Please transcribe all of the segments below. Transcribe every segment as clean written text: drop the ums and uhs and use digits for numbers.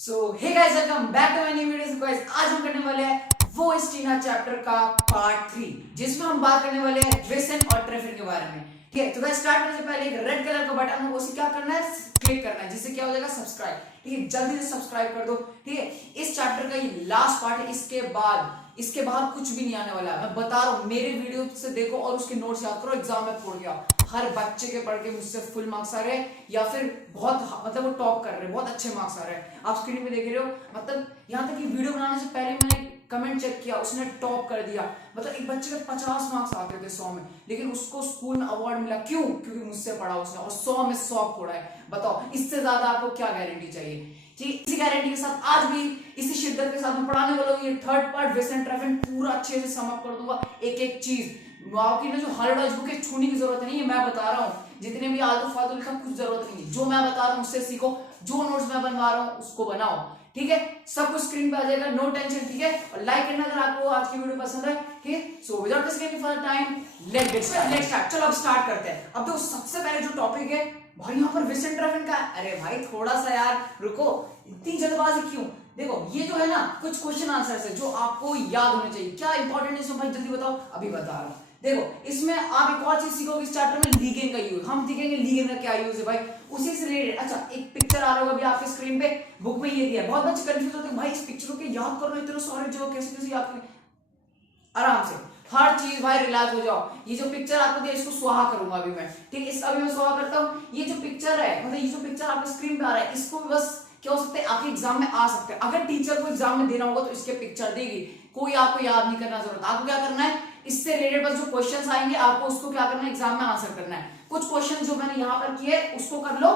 So hey guys, welcome back to my new videos. Guys, आज हम करने वाले हैं वो स्टीना चैप्टर का पार्ट 3, जिसमें हम बात करने वाले हैं ड्रेसन और ट्रैफिक के बारे में। ठीक है, तो गाइस स्टार्ट करने से पहले एक रेड कलर का बटन है, उसे क्या करना है, क्लिक करना है, जिससे क्या हो जाएगा, सब्सक्राइब। ठीक है, जल्दी से सब्सक्राइब कर दो। ठीक है, इस चैप्टर का ये लास्ट पार्ट है। इसके बाद कुछ भी नहीं आने वाला है। मैं बता रहा हूँ, मेरे वीडियो से देखो और उसके नोट्स याद करो, एग्जाम में फोड़ गया। हर बच्चे के पढ़ के मुझसे फुल मार्क्स आ रहे हैं या फिर बहुत मतलब वो टॉप कर रहे हैं, बहुत अच्छे मार्क्स आ रहे हैं। आप स्क्रीन पे देख रहे हो, मतलब यहाँ तक कि वीडियो बनाने से पहले मैंने कमेंट चेक किया, उसने टॉप कर दिया। मतलब एक बच्चे के 50 मार्क्स आते थे 100 में, लेकिन उसको स्कूल में अवार्ड मिला। क्यों? क्योंकि मुझसे पढ़ा उसने और 100 में 100 फोड़ा है। बताओ, इससे ज्यादा आपको क्या गारंटी चाहिए? ठीक, इसी गारंटी के साथ आज भी इसी शिद्दत के साथ मैं पढ़ाने वाला हूँ। ये थर्ड पार्ट वेस्टर्न ट्रैफिक पूरा अच्छे से समअप कर दूंगा, एक एक चीज। आपकी ना जो हर डॉज बुक है, छूने की जरूरत नहीं है। मैं बता रहा हूँ, जितने भी आलतू फालतू लिखा कुछ जरूरत नहीं है। जो मैं बता रहा हूँ उससे सीखो, जो नोट्स मैं बनवा रहा हूँ उसको बनाओ। ठीक है, सब कुछ स्क्रीन पे आ जाएगा, नो टेंशन। ठीक है, और लाइक करना अगर आपको आज की वीडियो पसंद है। ठीक है, so without wasting further time let's start. चलो अब स्टार्ट करते हैं। अब तो सबसे पहले जो टॉपिक है भाई, यहाँ पर वेस्टर्न ट्रैफिक का। अरे भाई थोड़ा सा यार रुको, इतनी जल्दबाजी क्यों? देखो, ये जो है ना, कुछ क्वेश्चन आंसर है जो आपको याद होने चाहिए। क्या इंपॉर्टेंट है इसमें भाई, जल्दी बताओ। अभी बता रहा हूँ। देखो, इसमें आप एक और चीज सीखोगे इस चैप्टर में, लीगेन का यूज। हम सीखेंगे लीगेन का क्या यूज है भाई, उसी से रिलेटेड। अच्छा, एक पिक्चर आ रहा होगा अभी आपके स्क्रीन पे, बुक में ये दिया है। बहुत बच्चे कंफ्यूज होते हैं, भाई इस पिक्चर को याद करना, इतने सारे जो कैसे कैसे याद करें। आराम से हर चीज भाई, रिलैक्स हो जाओ। ये जो पिक्चर आपको दिया, इसको स्वाहा करूंगा अभी मैं। ठीक है, इसका अभी मैं स्वाहा करता हूँ। ये जो पिक्चर है, मतलब ये जो पिक्चर आपके स्क्रीन पे आ रहा है, इसको बस क्या हो सकता है, आपके एग्जाम में आ सकते हैं। अगर टीचर को एग्जाम में देना होगा तो इसके पिक्चर देगी, कोई आपको याद नहीं करना जरूरत। आपको क्या करना है, इससे रिलेटेड बस जो क्वेश्चंस आएंगे आपको उसको क्या करना है, एग्जाम में आंसर करना है। कुछ क्वेश्चन जो मैंने यहाँ पर किए उसको कर लो,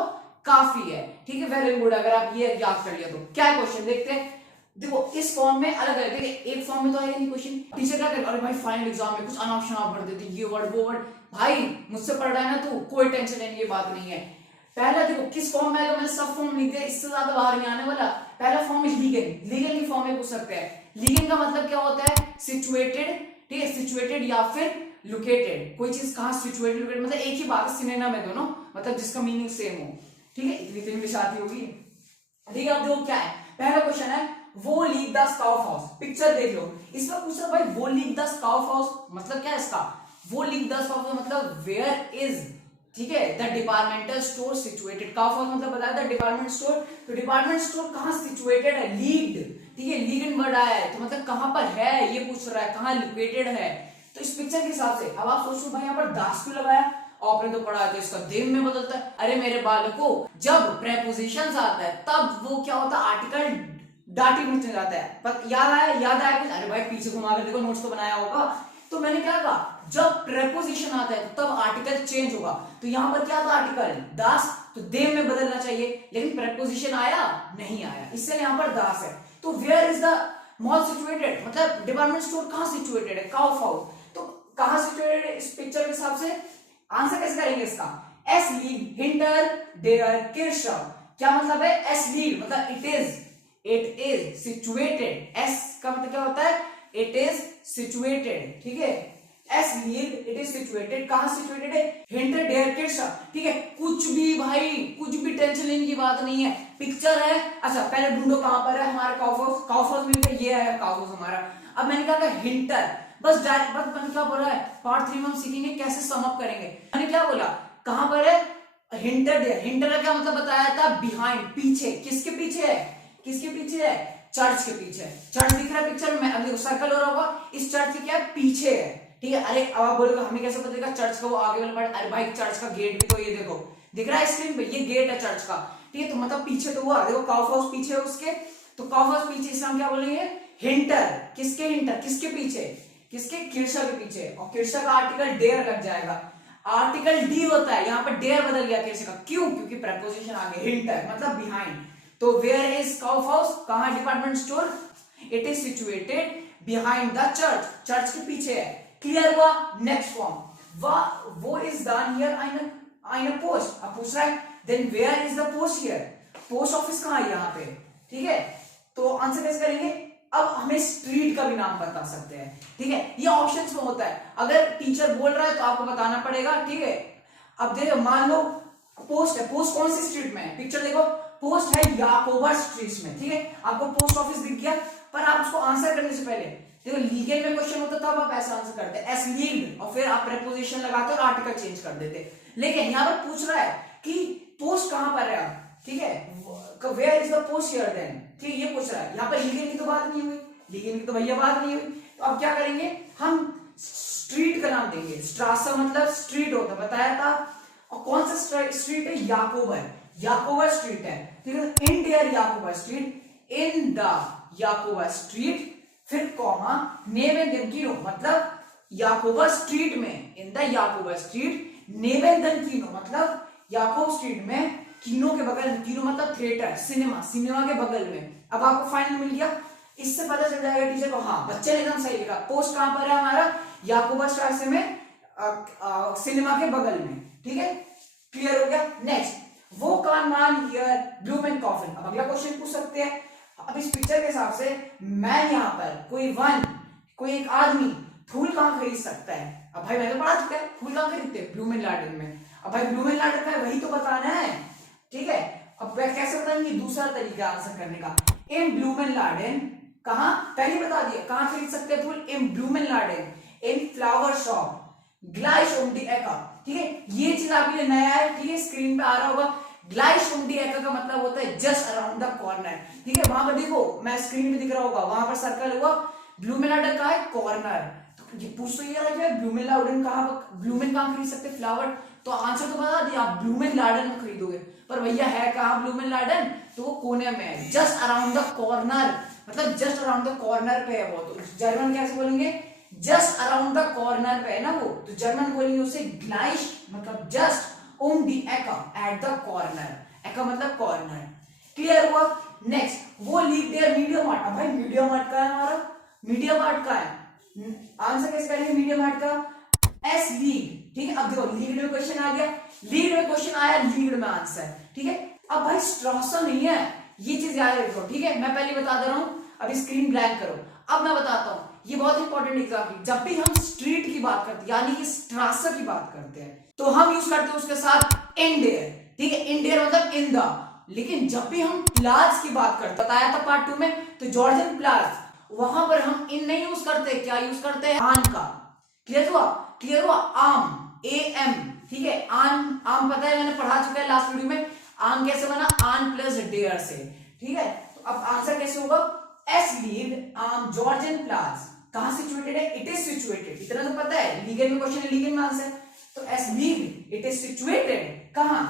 काफी है। ठीक है, वेरी गुड। अगर आप ये याद कर लिया तो क्या क्वेश्चन देखते हैं। देखो, इस फॉर्म में अलग अलग, देखिए एक फॉर्म में तो आएगा नहीं क्वेश्चन। टीचर क्या करे, अरे भाई फाइनल एग्जाम में कुछ अनाप शनाप भर देते, ये वर्ड वो वर्ड। भाई मुझसे पढ़ रहा है ना तू, कोई टेंशन लेने की बात नहीं है। पहला देखो किस फॉर्म में आएगा, मैंने सब फॉर्म लिख दिया, इससे ज्यादा बाहर नहीं आने वाला। पहला फॉर्म है लीगन। लीगन की फॉर्म में पूछ सकते हैं। लीगन का मतलब क्या होता है, सिचुएटेड। ठीक है, सिचुएटेड या फिर लोकेटेड। कोई चीज कहां सिचुएटेड लोकेटेड, मतलब एक ही बात है, सिनोनिम है दोनों, मतलब जिसका मीनिंग सेम हो। ठीक है, इतनी तो इंग्लिश आती होगी। ठीक है, अब देखो क्या है, पहला क्वेश्चन है वो leave the scout house. Picture देख लो, इसमें पूछा भाई वो लीव द स्काउट हाउस मतलब क्या है इसका। वो लीव द स्काउट हाउस मतलब वेयर इज, ठीक है, the departmental store situated. Cout house मतलब बताया था डिपार्टमेंट स्टोर, तो डिपार्टमेंट स्टोर कहां सिचुएटेड है, लीव्ड। ठीक है, लीव्ड वर्ड आया है तो मतलब कहां पर है ये पूछ रहा है, कहां लोकेटेड है। तो इस पिक्चर के हिसाब से अब आप सोचो भाई, यहाँ पर दास क्यों लगाया, आपने तो पढ़ा है तो इसका देव में बदलता है। अरे मेरे बालकों, जब प्रेपोजिशंस आता है तब वो क्या होता है, आर्टिकल डाटी में जाता है। पर याद आया कुछ? अरे भाई पीछे घुमा कर देखो, नोट्स तो बनाया होगा। तो मैंने क्या कहा, जब प्रेपोजिशन आता है तब आर्टिकल चेंज होगा। तो यहां पर क्या था, आर्टिकल दास, तो देव में बदलना चाहिए, लेकिन प्रेपोजिशन आया नहीं आया, इसलिए यहां पर दास है। तो where is the mall situated, मतलब डिपार्टमेंट स्टोर कहां सिचुएटेड है, काउफ हाउस। तो कहां सिचुएटेड है इस पिक्चर के हिसाब से, आंसर कैसे करेंगे इसका, एस लीड हिंटर देयर किर्शा। क्या मतलब है, एस लीड मतलब इट इज सिचुएटेड। एस का मतलब क्या होता है, इट इज सिचुएटेड। ठीक है, S lead it is situated, कहां सिचुएटेड है, हिंटर देयर किर्शा। ठीक है, कुछ भी भाई, कुछ भी टेंशन लेने की बात नहीं है। पिक्चर है, अच्छा पहले ढूंढो कहां पर है हमारा काउफ हाउस। काउफ हाउस मिल गया, ये है काउफ हाउस हमारा। अब मैंने कहा हिंटर, बस डायरेक्ट बस मैंने क्या बोला है, पार्ट 3 में हम सीखेंगे कैसे सम अप करेंगे। मैंने क्या बोला, कहां पर है, हिंटर देयर। हिंटर का क्या मतलब बताया था, बिहाइंड, पीछे। किसके पीछे है, किसके पीछे है, चर्च के पीछे। चर्च दिख रहा है पिक्चर में, अभी सर्कल हो रहा होगा, इस चर्च के क्या है, पीछे है। ठीक है, अरे अब आप बोलोगे हमें कैसे पता चलेगा चर्च का, वो आगे वाला पार्ट। अरे भाई चर्च का गेट भी तो ये देखो दिख रहा है स्क्रीन पे, ये गेट है चर्च का। ठीक है, तो मतलब पीछे तो हुआ, देखो काउफ हाउस पीछे है उसके, तो काउफ हाउस पीछे, इसका हम क्या बोलेंगे, हिंटर। किसके हिंटर, किसके पीछे, किसके, किर्शा के पीछे। और किर्शा का आर्टिकल डेयर लग जाएगा, आर्टिकल डी होता है, यहाँ पर डेयर बदल गया किर्शा का। क्यों? क्योंकि प्रेपोजिशन आ गया, हिंटर मतलब बिहाइंड। तो वेयर इज काउफ हाउस, कहां department store, it is situated behind the church, church के पीछे है। क्लियर हुआ। नेक्स्ट फॉर्म, वो इज डन हियर इन अ पोस्ट। अब पूछ रहा है then where is the post here, post office कहां है यहाँ पे। ठीक है, तो आंसर कैसे करेंगे, अब हमें स्ट्रीट का भी नाम बता सकते हैं। ठीक है, ये ऑप्शंस में होता है, अगर टीचर बोल रहा है तो आपको बताना पड़ेगा। ठीक है, अब देखो मान लो पोस्ट है, पोस्ट कौन सी स्ट्रीट में है, पिक्चर देखो, पोस्ट है याकोबा स्ट्रीट में, ठीक है। आपको पोस्ट ऑफिस दिख गया, पर आप उसको आंसर करने से पहले देखो लीगल में क्वेश्चन होता तब आप ऐसा आंसर करते हैं एस लीग्ड, और फिर आप प्रेपोजिशन लगाते और आर्टिकल चेंज कर देते। लेकिन यहाँ पर पूछ रहा है कि पोस्ट कहां पर है, ठीक है, where is the post here then, ठीक है, ये पूछ रहा है। यहाँ पर लीगल की तो बात नहीं हुई, लीगल की तो भैया बात नहीं हुई, तो अब क्या करेंगे हम स्ट्रीट का नाम देंगे। स्ट्रासा मतलब स्ट्रीट होता है, बताया था। और कौन सा स्ट्रीट है, याकोबा है, याकोबा स्ट्रीट है, ठीक है। इन देयर Jakoba street, in the Jakoba street, फिर कॉमा नेवेन कीनो मतलब याकोबा स्ट्रीट में, इन द याकोबा स्ट्रीट नेवेन कीनो मतलब याकोब स्ट्रीट में, कीनो के बगल में, कीनो मतलब थिएटर, सिनेमा, सिनेमा के बगल में। अब आपको फाइनल मिल गया, इससे पता चल जाएगा टीचर को, हाँ बच्चे ने एकदम सही लिखा, पोस्ट कहां पर है हमारा, याकोबा स्ट्रीट में, सिनेमा के बगल में, ठीक है, क्लियर हो गया। नेक्स्ट, वो कान मान हियर ब्लूम एंड कॉफिन। अब अगला क्वेश्चन पूछ सकते हैं। अब इस पिक्चर के हिसाब से मैं यहाँ पर कोई एक आदमी फूल कहां खरीद सकता है। अब भाई मैंने पढ़ा चुका है, फूल कहां खरीदते हैं, ब्लूमेनलाडेन में। अब भाई ब्लूमेनलाडेन का वही तो बताना है, ठीक है। अब कैसे बताएंगे, दूसरा तरीका आंसर करने का, इन ब्लूमेनलाडेन कहां, पहले बता दिया कहां खरीद सकते हैं फूल, इन ब्लूमेनलाडेन इन फ्लावर शॉप ग्लाइश उम दी एका, ठीक है। ये चीज आपके लिए नया है, ठीक है, स्क्रीन पे आ रहा होगा। ग्लाइश उम दी एका का मतलब होता है जस्ट अराउंड द कॉर्नर, ठीक है। वहां पर देखो मैं स्क्रीन पे दिख रहा होगा, वहां पर सर्कल हुआ, ब्लूमेनलाडेन का है कॉर्नर। तो ये पूछ तो ये रहा है ब्लूमेनलाडेन कहां, ब्लूमेन कहां खरीद सकते फ्लावर, तो आंसर तो बता दिया, आप ब्लूमेनलाडेन में खरीदोगे, पर भैया है कहां ब्लूमेनलाडेन, तो वो कोने में है, जस्ट अराउंड द कॉर्नर, मतलब जस्ट अराउंड द कॉर्नर पे है वो। तो जर्मन कैसे बोलेंगे, जस्ट अराउंड द कॉर्नर पे है ना वो, तो जर्मन बोलेंगे उसे ग्लाइश मतलब जस्ट उम दी एका, एट द कॉर्नर, एका मतलब कॉर्नर, क्लियर हुआ। नेक्स्ट, वो लीव देयर मीडियम आर्ट। अब भाई मीडियम आर्ट का है हमारा, मीडियम आर्ट का है, आंसर कैसे करेंगे मीडियम आर्ट का, एस लीग, ठीक है। अब देखो लीग में क्वेश्चन आ गया, लीग में क्वेश्चन आया, लीग में आंसर, ठीक है। अब भाई स्ट्रासा नहीं है, ये चीज याद रखो, ठीक है। मैं पहले बता दे रहा हूं, अभी स्क्रीन ब्लैंक करो, अब मैं बताता हूं, ये बहुत इंपॉर्टेंट एग्जाम्पल, जब भी हम स्ट्रीट की बात करते हैं यानी कि स्ट्रासा की बात करते हैं, तो हम यूज करते हैं उसके साथ इन देयर, ठीक है, इन देयर मतलब इन द। लेकिन जब भी हम प्लाज की बात करते हैं, बताया था पार्ट 2 में, तो जॉर्जियन प्लाज, वहां पर हम इन नहीं यूज करते, क्या यूज करते हैं, आन का, क्लियर हुआ, क्लियर हुआ, आम, ए एम, ठीक है, आम, आम पता है मैंने पढ़ा चुका है लास्ट वीडियो में, आम कैसे बना, आन प्लस डेयर से, ठीक है। तो अब आंसर कैसे होगा, एस लीग आम जॉर्जियन प्लाज, कहां सिचुएटेड है, इट इज सिचुएटेड, इतना तो पता है, लीगल में क्वेश्चन है, लीगल में आंसर, तो S league it is situated कहां,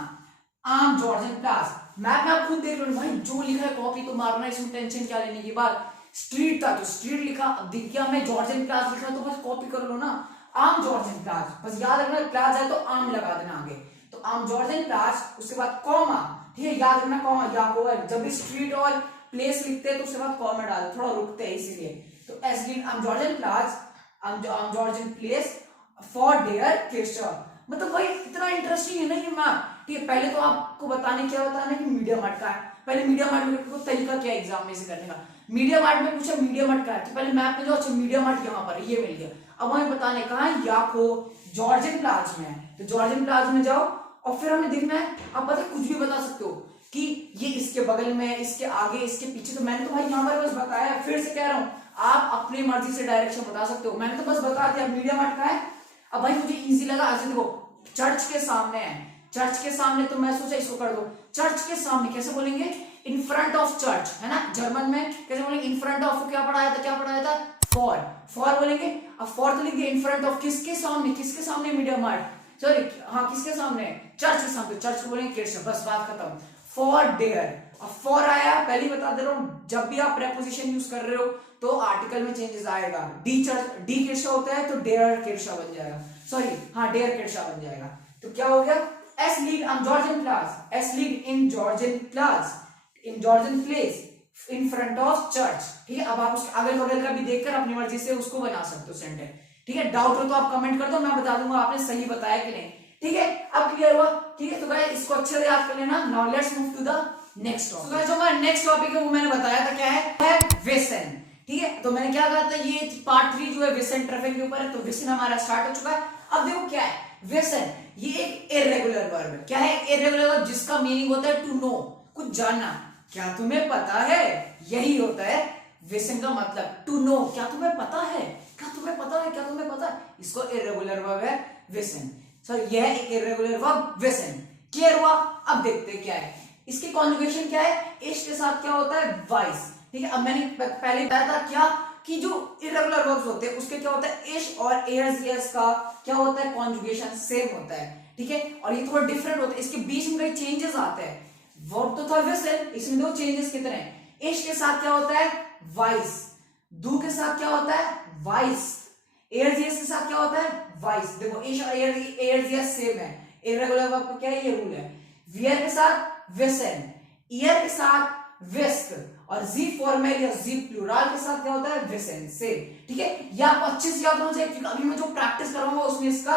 आम जॉर्जियन प्लाज। मैप में आप खुद देख लो भाई, जो लिखा है कॉपी तो मारना है, इसमें टेंशन क्या लेने की बात। स्ट्रीट था तो स्ट्रीट लिखा, अब दिख गया मैं जॉर्जियन प्लाज लिखा, तो बस कॉपी कर लो ना, आम जॉर्जियन प्लाज, बस याद रखना प्लाज है तो आम लगा देना आगे, तो आम जॉर्जियन प्लाज, उसके बाद कॉमा, ठीक है, याद रखना कॉमा, याकोबा, जब भी स्ट्रीट और प्लेस लिखते हैं तो उसके बाद कॉमा डाल, थोड़ा रुकते हैं इसीलिए, तो एस डी आम जॉर्जियन प्लाज, आम जॉर्जियन प्लेस फॉर डेयर केशव, मतलब भाई इतना इंटरेस्टिंग है ना ये मैप, ठीक है। पहले तो आपको बताने क्या बताना है कि मीडियम आर्ट का है, पहले मीडियम आर्ट को तरीका क्या एग्जाम में से करने का, मीडियम आर्ट में पूछा मीडियम आर्ट का है, तो पहले मैप में जो अच्छा मीडियम आर्ट यहाँ पर ये मिल गया, अब हमें बताने कहा है याको जॉर्जियन प्लाज में है, तो जॉर्जियन प्लाज में जाओ और फिर हमें देखना है, आप पता कुछ भी बता सकते हो कि ये इसके बगल में, इसके आगे, इसके पीछे, तो मैंने तो भाई यहाँ पर बस बताया, फिर से कह रहा हूँ आप अपनी मर्जी से डायरेक्शन बता सकते हो, मैंने तो बस बता दिया मीडियम आर्ट का है। अब भाई मुझे इजी लगा, आज देखो चर्च के सामने है, चर्च के सामने, तो मैं सोचा इसको कर दो, चर्च के सामने कैसे बोलेंगे, इन फ्रंट ऑफ चर्च, है ना, जर्मन में कैसे बोलेंगे, इन फ्रंट ऑफ, क्या पढ़ाया था, क्या पढ़ाया था, फॉर, फॉर बोलेंगे, अब फॉर तो लिख दिया, इन फ्रंट ऑफ किसके सामने, किसके सामने मीडियम आर्ट, सॉरी हाँ किसके सामने, चर्च के सामने, चर्च को बोलेंगे केशव, बस बात खत्म, फॉर डेयर। अब फॉर आया, पहले बता दे रहा हूं, जब भी आप प्रेपोजिशन यूज कर रहे हो तो आर्टिकल में चेंजेस आएगा, डी चर्च, डी केशव होता है तो डेयर केशव बन जाएगा, सॉरी हाँ डेयर केशव बन जाएगा, तो क्या हो गया, एस लीग ऑन जॉर्जियन प्लाज, एस लीग इन जॉर्जियन प्लाज, in Georgian place, in front of church, ठीक है। अब आप उसके अगल बगल का भी देखकर अपनी मर्जी से उसको बना सकते हो सेंटेंस, ठीक है। डाउट हो तो आप कमेंट कर दो, मैं बता दूंगा आपने सही बताया कि नहीं, ठीक है। अब क्लियर हुआ, ठीक है। तो गाइस इसको अच्छे से याद कर लेना। Now let's move to the next topic. तो गाइस जो हमारा नेक्स्ट टॉपिक है वो मैंने बताया था क्या है वेसन, ठीक है। तो मैंने क्या कहा था, ये पार्ट 3 जो है वेसन ट्रैफिक के ऊपर है, तो वेसन हमारा स्टार्ट हो चुका है। अब देखो क्या है वेसन, ये एक इर्रेगुलर वर्ब है, क्या है इर्रेगुलर वर्ब, जिसका मीनिंग होता है टू नो, कुछ जानना, क्या तुम्हें पता है, यही होता है विसन का मतलब, टू नो। क्या तुम्हें पता है, क्या तुम्हें पता है, क्या तुम्हें पता है, इसको इर्रेगुलर वर्ब है विसन। सो यह एक इर्रेगुलर वर्ब विसन। क्लियर हुआ? अब देखते हैं क्या है इसकी कॉन्जुगेशन। क्या है, इश के साथ क्या होता है, वाइस। ठीक है, अब मैंने पहले बताया था क्या कि जो इर्रेगुलर वर्ब्स होते हैं उसके क्या होता है, इश और एयर्स का क्या होता है, कॉन्जुगेशन सेम होता है। ठीक है, और ये थोड़ा डिफरेंट होता है, इसके बीच में कई चेंजेस आते हैं। वर्ब तो था विसल, इसमें दो चेंजेस कितने हैं, इश के साथ क्या होता है, वाइस, डू के साथ क्या होता है, वाइस, एयर्स के साथ क्या होता है, वाइस। देखो इश और एयर्स सेम है, इर्रेगुलर वर्ब का क्या है, ये रूल है। वियर के साथ विसन, ईयर के साथ विस्क, और जी फॉर्मल या जी प्लूरल के साथ क्या होता है, विसन से। ठीक है, ये आपको अच्छे से याद होना चाहिए क्योंकि अभी मैं जो प्रैक्टिस करूंगा उसमें इसका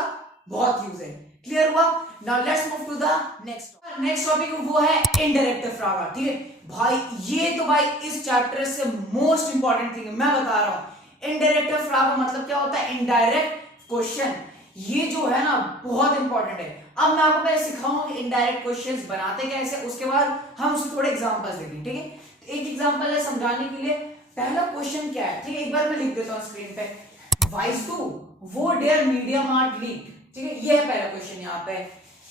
बहुत यूज है। क्लियर हुआ? Now let's move to the next topic, वो है इनडायरेक्ट फ्रागा। ठीक है भाई, ये तो भाई इस चैप्टर से मोस्ट इंपॉर्टेंट थिंग है, मैं बता रहा हूं। इनडायरेक्ट फ्रागा मतलब क्या होता है, इनडायरेक्ट क्वेश्चन। ये जो है ना बहुत इंपॉर्टेंट है। अब मैं आपको पहले सिखाऊंगा कि इनडायरेक्ट क्वेश्चंस बनाते कैसे, उसके बाद हम उसके थोड़े एग्जांपल्स देखेंगे। ठीक है, एक एग्जांपल है समझाने के लिए। पहला क्वेश्चन क्या है, ठीक है, एक बार मैं लिख देता हूं स्क्रीन पे, वाइस टू वो डेयर मीडिया मार्ट लीक। ठीक है, ये है पहला क्वेश्चन यहाँ पे।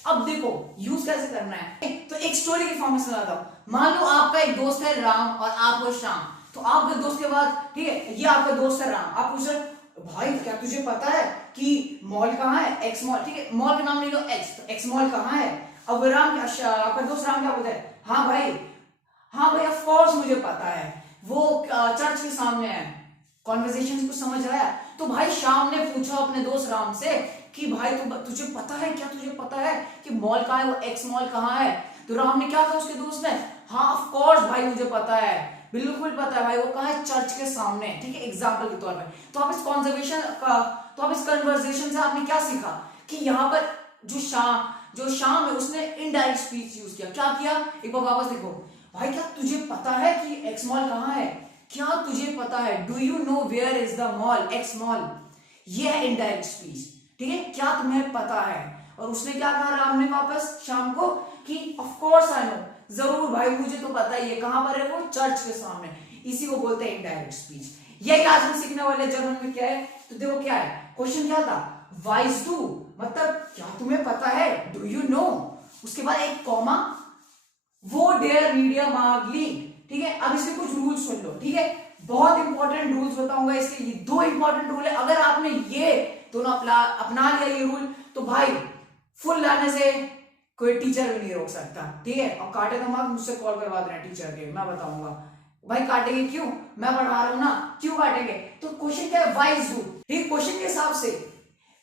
अब देखो यूज कैसे करना है, तो एक स्टोरी की फॉर्म में सुनाता हूं। मान लो आपका एक दोस्त है राम और आप हो श्याम। तो आपके दोस्त के बाद, ठीक है, ये आपका दोस्त है राम, आप पूछ रहे भाई क्या तुझे पता है कि मॉल कहाँ है, एक्स मॉल। ठीक है, मॉल का नाम ले लो एक्स, तो एक्स मॉल कहाँ है। अब राम आपका दोस्त राम क्या बोलता है, हाँ भाई ऑफ कोर्स मुझे पता है, वो चर्च के सामने है। कॉन्वर्सेशन को समझ आया? तो भाई श्याम ने पूछा अपने दोस्त राम से कि भाई तुझे पता है, क्या तुझे पता है कि मॉल कहाँ है, वो एक्स मॉल कहाँ है। तो राम ने क्या कहा उसके दोस्त ने, हाँ ऑफ कोर्स भाई मुझे पता है, बिल्कुल पता है भाई, वो कहाँ है, चर्च के सामने। ठीक है, एग्जाम्पल के तौर पर। तो आप इस कन्वर्सेशन से आपने क्या सीखा कि यहाँ पर जो शाम है उसने इनडायरेक्ट स्पीच यूज किया। क्या किया, एक बार वापस देखो, भाई क्या तुझे पता है कि एक्स मॉल कहाँ है, क्या तुझे पता है, do you know where is the mall, X mall. ये है इनडायरेक्ट स्पीच। ठीक है, क्या तुम्हें पता है। और उसने क्या कहा राम ने वापस शाम को कि ऑफ कोर्स आई नो, जरूर भाई मुझे तो पता ही है, कहां पर है वो, चर्च के सामने। इसी को बोलते हैं इनडायरेक्ट स्पीच। यही आज हम सीखने वाले जर्मन में क्या है। तो देखो क्या है क्वेश्चन, क्या था, वाइस टू मतलब क्या तुम्हें पता है, डू यू नो, उसके बाद एक कॉमा, वो डेयर मीडिया मार्गली। ठीक है, अब इसके कुछ रूल्स सुन लो। ठीक है, बहुत इंपॉर्टेंट रूल्स बताऊंगा इसके, ये दो इंपॉर्टेंट रूल है। अगर आपने ये दोनों अपना लिया ये रूल, तो भाई फुल लाने से कोई टीचर भी नहीं रोक सकता। ठीक है, और काटे तो मार्क्स मुझसे कॉल करवा देना टीचर के, मैं बताऊंगा। भाई काटेंगे क्यों, मैं पढ़ा रहा हूं ना, क्यों काटेंगे। तो क्वेश्चन क्या है, वाइज डू। ठीक, क्वेश्चन के हिसाब से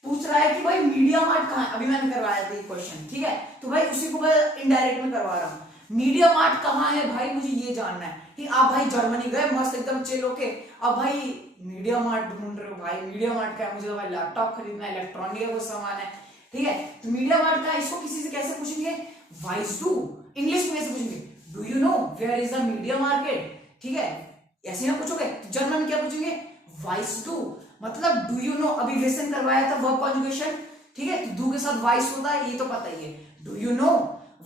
पूछ रहा है कि भाई मीडिया मार्ट कहां है। अभी मैंने करवाया था ये क्वेश्चन। ठीक है, तो भाई उसी को मैं इनडायरेक्ट में करवा रहा हूं। मीडिया मार्ट कहां है भाई, मुझे ये जानना है। ठीक, आप भाई जर्मनी गए मस्त एकदम चिल होके, अब भाई मीडिया मार्ट ढूंढ रहे हो, भाई मीडिया मार्ट का है, मुझे तो भाई लैपटॉप खरीदना है, इलेक्ट्रॉनिक का कुछ सामान है। ठीक है, तो मीडिया मार्ट का, इसको किसी से कैसे पूछेंगे, वाइस डू। इंग्लिश में कैसे पूछेंगे, do you know where is the media market. ठीक है, ऐसे ना पूछोगे। तो जर्मन में क्या पूछेंगे, वाइस डू मतलब डू यू नो। अभी वेसन करवाया था वर्ब कॉन्जुगेशन। ठीक है, तो डू के साथ वाइस होता है, ये तो पता ही है, डू यू नो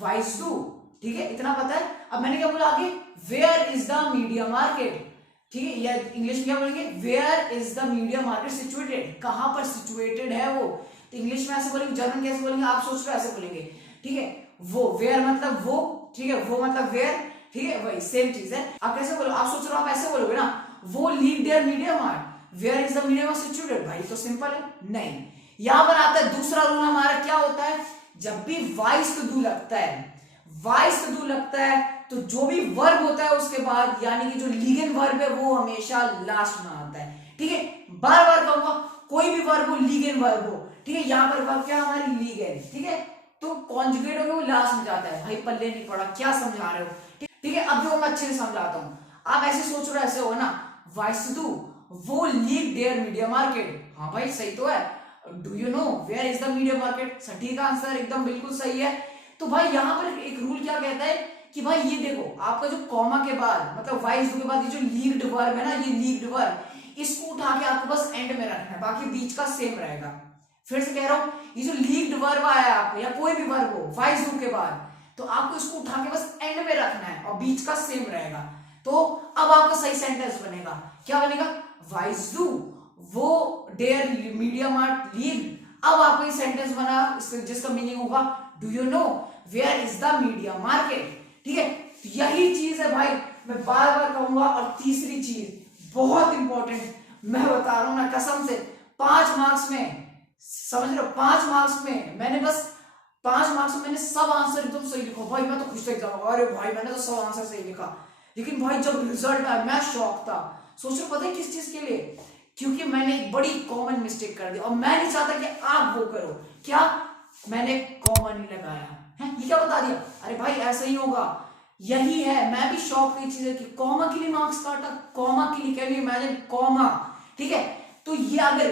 वाइस डू। ठीक है, इतना पता है। अब मैंने क्या बोला आगे, where is the media market. ठीक है, या इंग्लिश में क्या बोलेंगे, where is the media market situated, कहां पर सिचुएटेड है वो। तो इंग्लिश में ऐसे बोलेंगे, जर्मन कैसे बोलेंगे, आप सोच रहे हो ऐसे बोलेंगे। ठीक है, वो वेयर मतलब वो, ठीक है, वो मतलब वेयर। ठीक है, वही सेम चीज है। आप कैसे बोलो, आप सोच रहे हो आप ऐसे बोलोगे ना, वो लीव देयर मीडिया मार्ट, where is the media mart situated. भाई तो सिंपल है, नहीं। यहां पर आता है दूसरा रूल हमारा, क्या होता है, जब भी वाइस टू डू लगता है, वाइस टू डू लगता है, तो जो भी वर्ब होता है उसके बाद, यानी कि जो लीगल वर्ब है वो हमेशा लास्ट में आता है। ठीक है, बार बार कहूंगा, कोई भी वर्ब हो, लीगल वर्ब हो। ठीक है, यहां पर वर्ब क्या हमारी लीगल। ठीक है, तो कॉन्जुगेट होगा वो लास्ट में जाता है। भाई पल्ले नहीं पड़ा, क्या समझा रहे हो। ठीक है, अब जो मैं अच्छे से समझाता हूं, आप ऐसे सोच रहे हो, ऐसे हो ना, वाइस टू वो लीव देयर मीडिया मार्केट। हाँ भाई सही तो है, do you know where is the media market, सटीक आंसर, एकदम बिल्कुल सही है। तो भाई यहां पर एक रूल क्या कहता है कि भाई ये देखो, आपका जो कॉमा के बाद मतलब वाइस डू के बाद ये जो लीव्ड वर्ब है ना, ये लीव्ड वर्ब, इसको उठा के आपको बस एंड में रखना है, बाकी बीच का सेम रहेगा। फिर से कह रहा हूं, ये जो लीव्ड वर्ब आया आपको, या कोई भी वर्ब हो वाइस डू के बाद, तो आपको इसको उठा के बस एंड में रखना है और बीच का सेम रहेगा। तो अब आपका सही सेंटेंस बनेगा, क्या बनेगा? वाइस डू वो डेयर मीडिया मार्ट लीव। अब आपको ये सेंटेंस बना जिसका मीनिंग होगा do you know where is the media market. ठीक है, तो यही चीज है भाई, मैं बार बार कहूंगा। और तीसरी चीज बहुत इंपॉर्टेंट, मैं बता रहा हूं ना कसम से, 5 मार्क्स में, समझ रहे हो, 5 मार्क्स में मैंने बस 5 मार्क्स में मैंने सब आंसर एकदम सही लिखा भाई। मैं तो खुश था एग्जाम, अरे भाई मैंने तो सब आंसर सही लिखा। लेकिन भाई जब रिजल्ट आया मैं शॉक था। सोचो पता है किस चीज के लिए? क्योंकि मैंने एक बड़ी कॉमन मिस्टेक कर दी और मैं नहीं चाहता कि आप वो करो। क्या? मैंने कॉमन ही लगाया है। ये क्या बता दिया? अरे भाई ऐसा ही होगा, यही है। मैं भी शॉक हुई चीज है कि कॉमा के लिए मार्क्स काटा, कॉमा के लिए, कैन यू इमेजिन कॉमा। ठीक है, तो ये अगर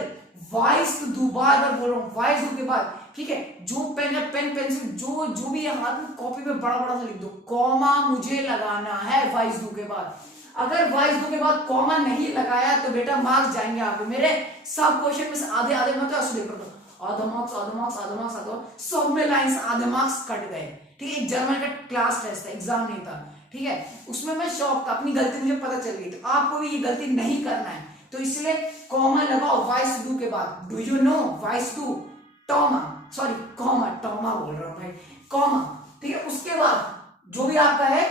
वाइस तो दोबार बार बोल रहा हूं, वाइस के बाद, ठीक है, जो पेन या पेन पेंसिल जो भी है हाथ में, कॉपी में बड़ा बड़ा सा लिख दो, कॉमा मुझे लगाना है वाइस डू के बाद। अगर वाइस डू के बाद कॉमा नहीं लगाया तो बेटा मार्क्स जाएंगे आपको। मेरे सब क्वेश्चन में से आधे आधे में तो ऐसे देखो, आधा मार्क्स आधा मार्क्स आधा मार्क्स आधा, सब में लाइन आधे मार्क्स कट गए। ठीक है, जर्मन का क्लास टेस्ट था, एग्जाम नहीं था। ठीक है, उसमें मैं शॉक था, अपनी गलती मुझे पता चल गई। तो आपको भी ये गलती नहीं करना है, तो इसलिए कॉमा लगाओ वाइस डू के बाद। डू यू नो वाइस डू टॉमा, सॉरी कॉमा, टॉमा बोल रहा हूं भाई, कॉमा। ठीक है, उसके बाद जो भी आपका है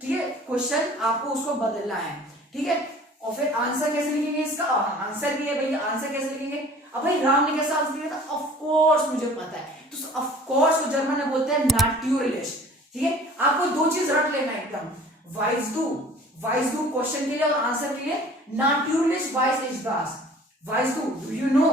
ठीक है क्वेश्चन, आपको उसको बदलना है। ठीक है, और फिर आंसर कैसे लिखेंगे इसका? आंसर भी है भैया, आंसर कैसे लिखेंगे? अब भाई राम ने कैसा आंसर लिखा था? ऑफ कोर्स मुझे पता है, तो ऑफ कोर्स को जर्मन में बोलते हैं नैचुरलिश। ठीक है, आपको दो चीज रट लेना एकदम, वाइस डू क्वेश्चन के लिए और आंसर के लिए, नैचुरलिश वाइस इज दास। वाइस do you know,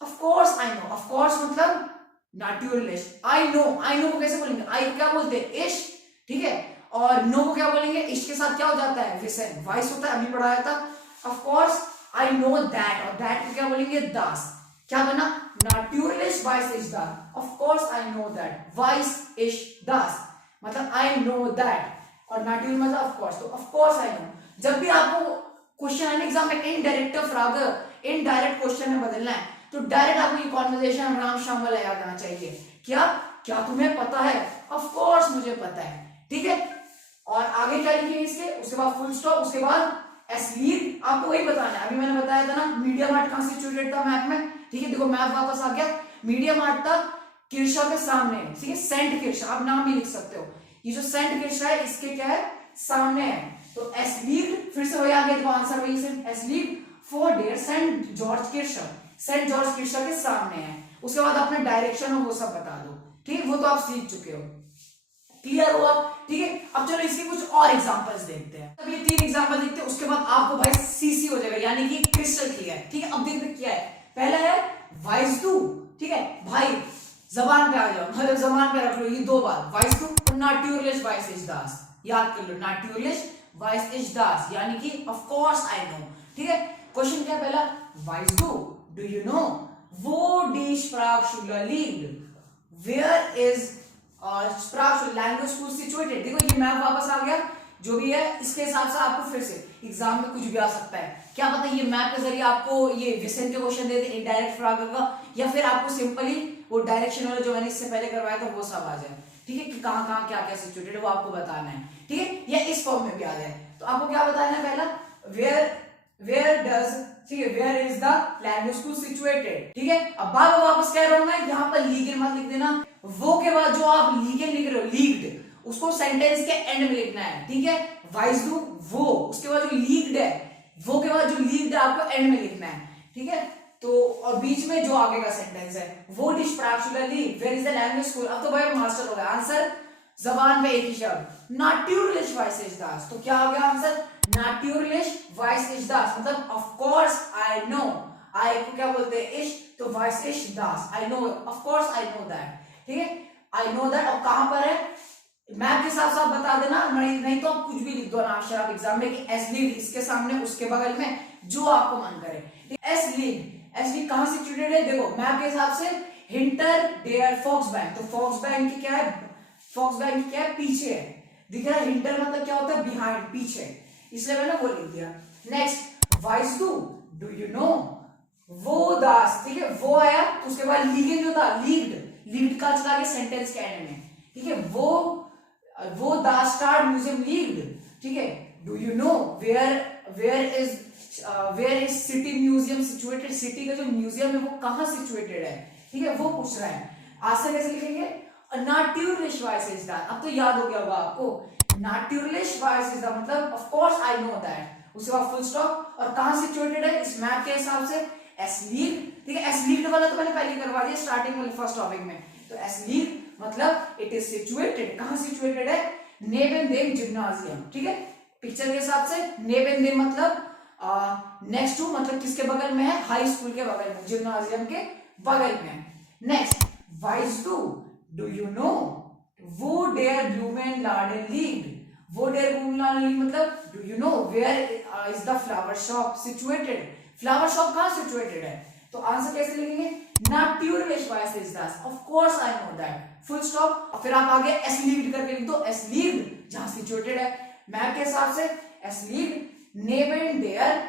of course I know, of course मतलब नैचुरलिश। आई नो को कैसे बोलेंगे? आई को क्या बोलते हैं? इश। ठीक है, और नो को क्या बोलेंगे? इश के साथ क्या हो जाता है? विसन, वाइस होता है, अभी पढ़ाया था। Of course I know that, और दैट को क्या बोलेंगे? दास। क्या बना? नैचुरलिश वाइस इज दास। Of course I know that, वाइस इज दास मतलब आई नो दैट, और नैचुरल मतलब ऑफ कोर्स। तो ऑफ कोर्स आई नो, जब भी आपको क्वेश्चन आने एग्जाम में इनडायरेक्ट फ्रागे, इनडायरेक्ट क्वेश्चन में बदलना है, तो डायरेक्ट आपको ये कॉन्वर्सेशन राम श्याम वाला याद आना चाहिए। क्या तुम्हें पता है? ऑफ कोर्स मुझे पता है। ठीक है, और आगे क्या लिखेंगे इसके? उसके बाद फुल स्टॉप, उसके बाद एस्लीप। आपको वही बताना है, अभी मैंने बताया था ना मीडिया मार्ट कहां सिचुएटेड था मैप में। ठीक है, देखो मैप वापस आ गया, मीडिया मार्ट था किर्शा के सामने। ठीक है, सेंट किर्शा, आप नाम भी लिख सकते हो। ये जो सेंट किर्शा है इसके क्या है? सामने है। तो एस्लीप फिर से वही आ गया, तो आंसर वही से, एस्लीप फॉर डेयर सेंट जॉर्ज किर्शा, सेंट जॉर्ज किर्शा के सामने है। उसके बाद अपने डायरेक्शन और वो सब बता दो। ठीक है, वो तो आप सीख चुके हो, क्लियर हुआ? ठीक है, अब चलो इसके कुछ और एग्जांपल्स देखते हैं। अब ये 3 एग्जांपल देखते हैं, उसके बाद आपको भाई सीसी हो जाएगा, यानी कि क्रिस्टल क्लियर। ठीक है, अब देखते क्या है। पहला है वाइस डू। ठीक है भाई, जबान पे आ जाओ, मतलब जबान पे रख लो ये 2 बार, वाइस डू और नैचुरलिश वाइस इज दास। याद कर लो, नैचुरलिश वाइस इज दास, यानी कि ऑफ कोर्स आई नो। ठीक है, क्वेश्चन क्या है पहला? वाइस डू यू नो वो डी स्प्राकशुलर लीग, वेयर इज स्प्राकशुलर लैंग्वेज स्कूल सिचुएटेड। देखो ये मैप वापस आ गया, जो भी है इसके हिसाब से आपको फिर से एग्जाम में कुछ भी आ सकता है। क्या पता ये मैप के जरिए आपको ये विसन के क्वेश्चन दे दे, इनडायरेक्ट फ्रागे का, या फिर आपको सिंपली वो डायरेक्शन वाला जो मैंने इससे पहले करवाया था वो सब आ जाए। ठीक है, कि कहां कहां क्या क्या सिचुएटेड है वो आपको बताना है। ठीक है, या इस फॉर्म में भी आ जाए। तो आपको क्या बताना है? पहला वेयर डज, ठीक है, where is the language school situated. ठीक है, अब बार वापस कह रहा हूं मैं, यहाँ पर लीगल मत लिख देना। वो के बाद जो आप लीगल लिख रहे हो, लीग्ड, उसको सेंटेंस के एंड में लिखना है। ठीक है, वाइस डू वो, उसके बाद जो लीग्ड है, वो के बाद जो लीग्ड है आपको एंड में लिखना है। ठीक है, तो और बीच में जो आगे का सेंटेंस है वो डिश प्रैक्चुअली where is the language school. अब तो भाई मास्टर हो गया। आंसर जबान में एक ही शब्द, नैचुरलिश वाइस इज दास। तो क्या आ गया आंसर? नैचुरलिश वाइस इज दास, मतलब ऑफ कोर्स आई नो। आई को क्या बोलते हैं? इश, तो वाइस इज दास, आई know, of course I know that. ठीक है, आई नो दैट। और कहां पर है? मैप के साथ साथ बता देना, नहीं तो आप कुछ भी लिख दो ना आप एग्जाम में, कि एस लीग इसके सामने, उसके बगल में, जो आपको मन करे। एस लीग कहां सिचुएटेड है? देखो मैप के हिसाब से हिंटर डेयर फॉक्स बैंक, तो फॉक्स बैंक की क्या है? फॉक्स बैंक की क्या है? पीछे है। दिख रहा है? हिंटर मतलब क्या होता है? बिहाइंड, पीछे, इसलिए मैंने वो लिख दिया। Next, vice do you know वो दास। ठीक है, वो आया, तो उसके बाद लीगन जो था, लीग्ड का चला गया सेंटेंस के एंड में। ठीक है, वो द स्टार म्यूजियम लीव्ड, ठीक है। Do you know where is city museum situated, city का जो म्यूजियम है वो कहां सिचुएटेड है, ठीक है, वो पूछ रहा है। आंसर कैसे लिखेंगे, naturlish voice is that, अब तो याद हो गया होगा आपको, naturlish voice is that मतलब of course I know that, उसके बाद फुल स्टॉप, और कहां सिचुएटेड है इस मैप के हिसाब से, एस्लीड, ठीक है। एस्लीड वाला तो मैंने पहले करवा दिया स्टार्टिंग वाले फर्स्ट टॉपिक में, तो एस्लीड मतलब इट इज सिचुएटेड, कहां सिचुएटेड है, नेबन देम जिम्नाजियम, ठीक है। पिक्चर के हिसाब से नेबन देम मतलब नेक्स्ट टू, मतलब किसके बगल में है, हाई स्कूल के बगल में, जिम्नाजियम के बगल में। नेक्स्ट वाइज डू यू नो वो डेयर ब्लूमेनलाडेन लीड, वो डेयर ब्लूमेनलाडेन लीड मतलब do you know where is the flower shop situated, flower shop कहां सिचुएटेड है, तो आंसर कैसे लिखेंगे, naturlish voice is that, of course I know that, full stop, और फिर आप आगे एस्लीड करके लिख दो, एस्लीड जहां सिचुएटेड है मैप के हिसाब से, एस्लीड नेबन देयर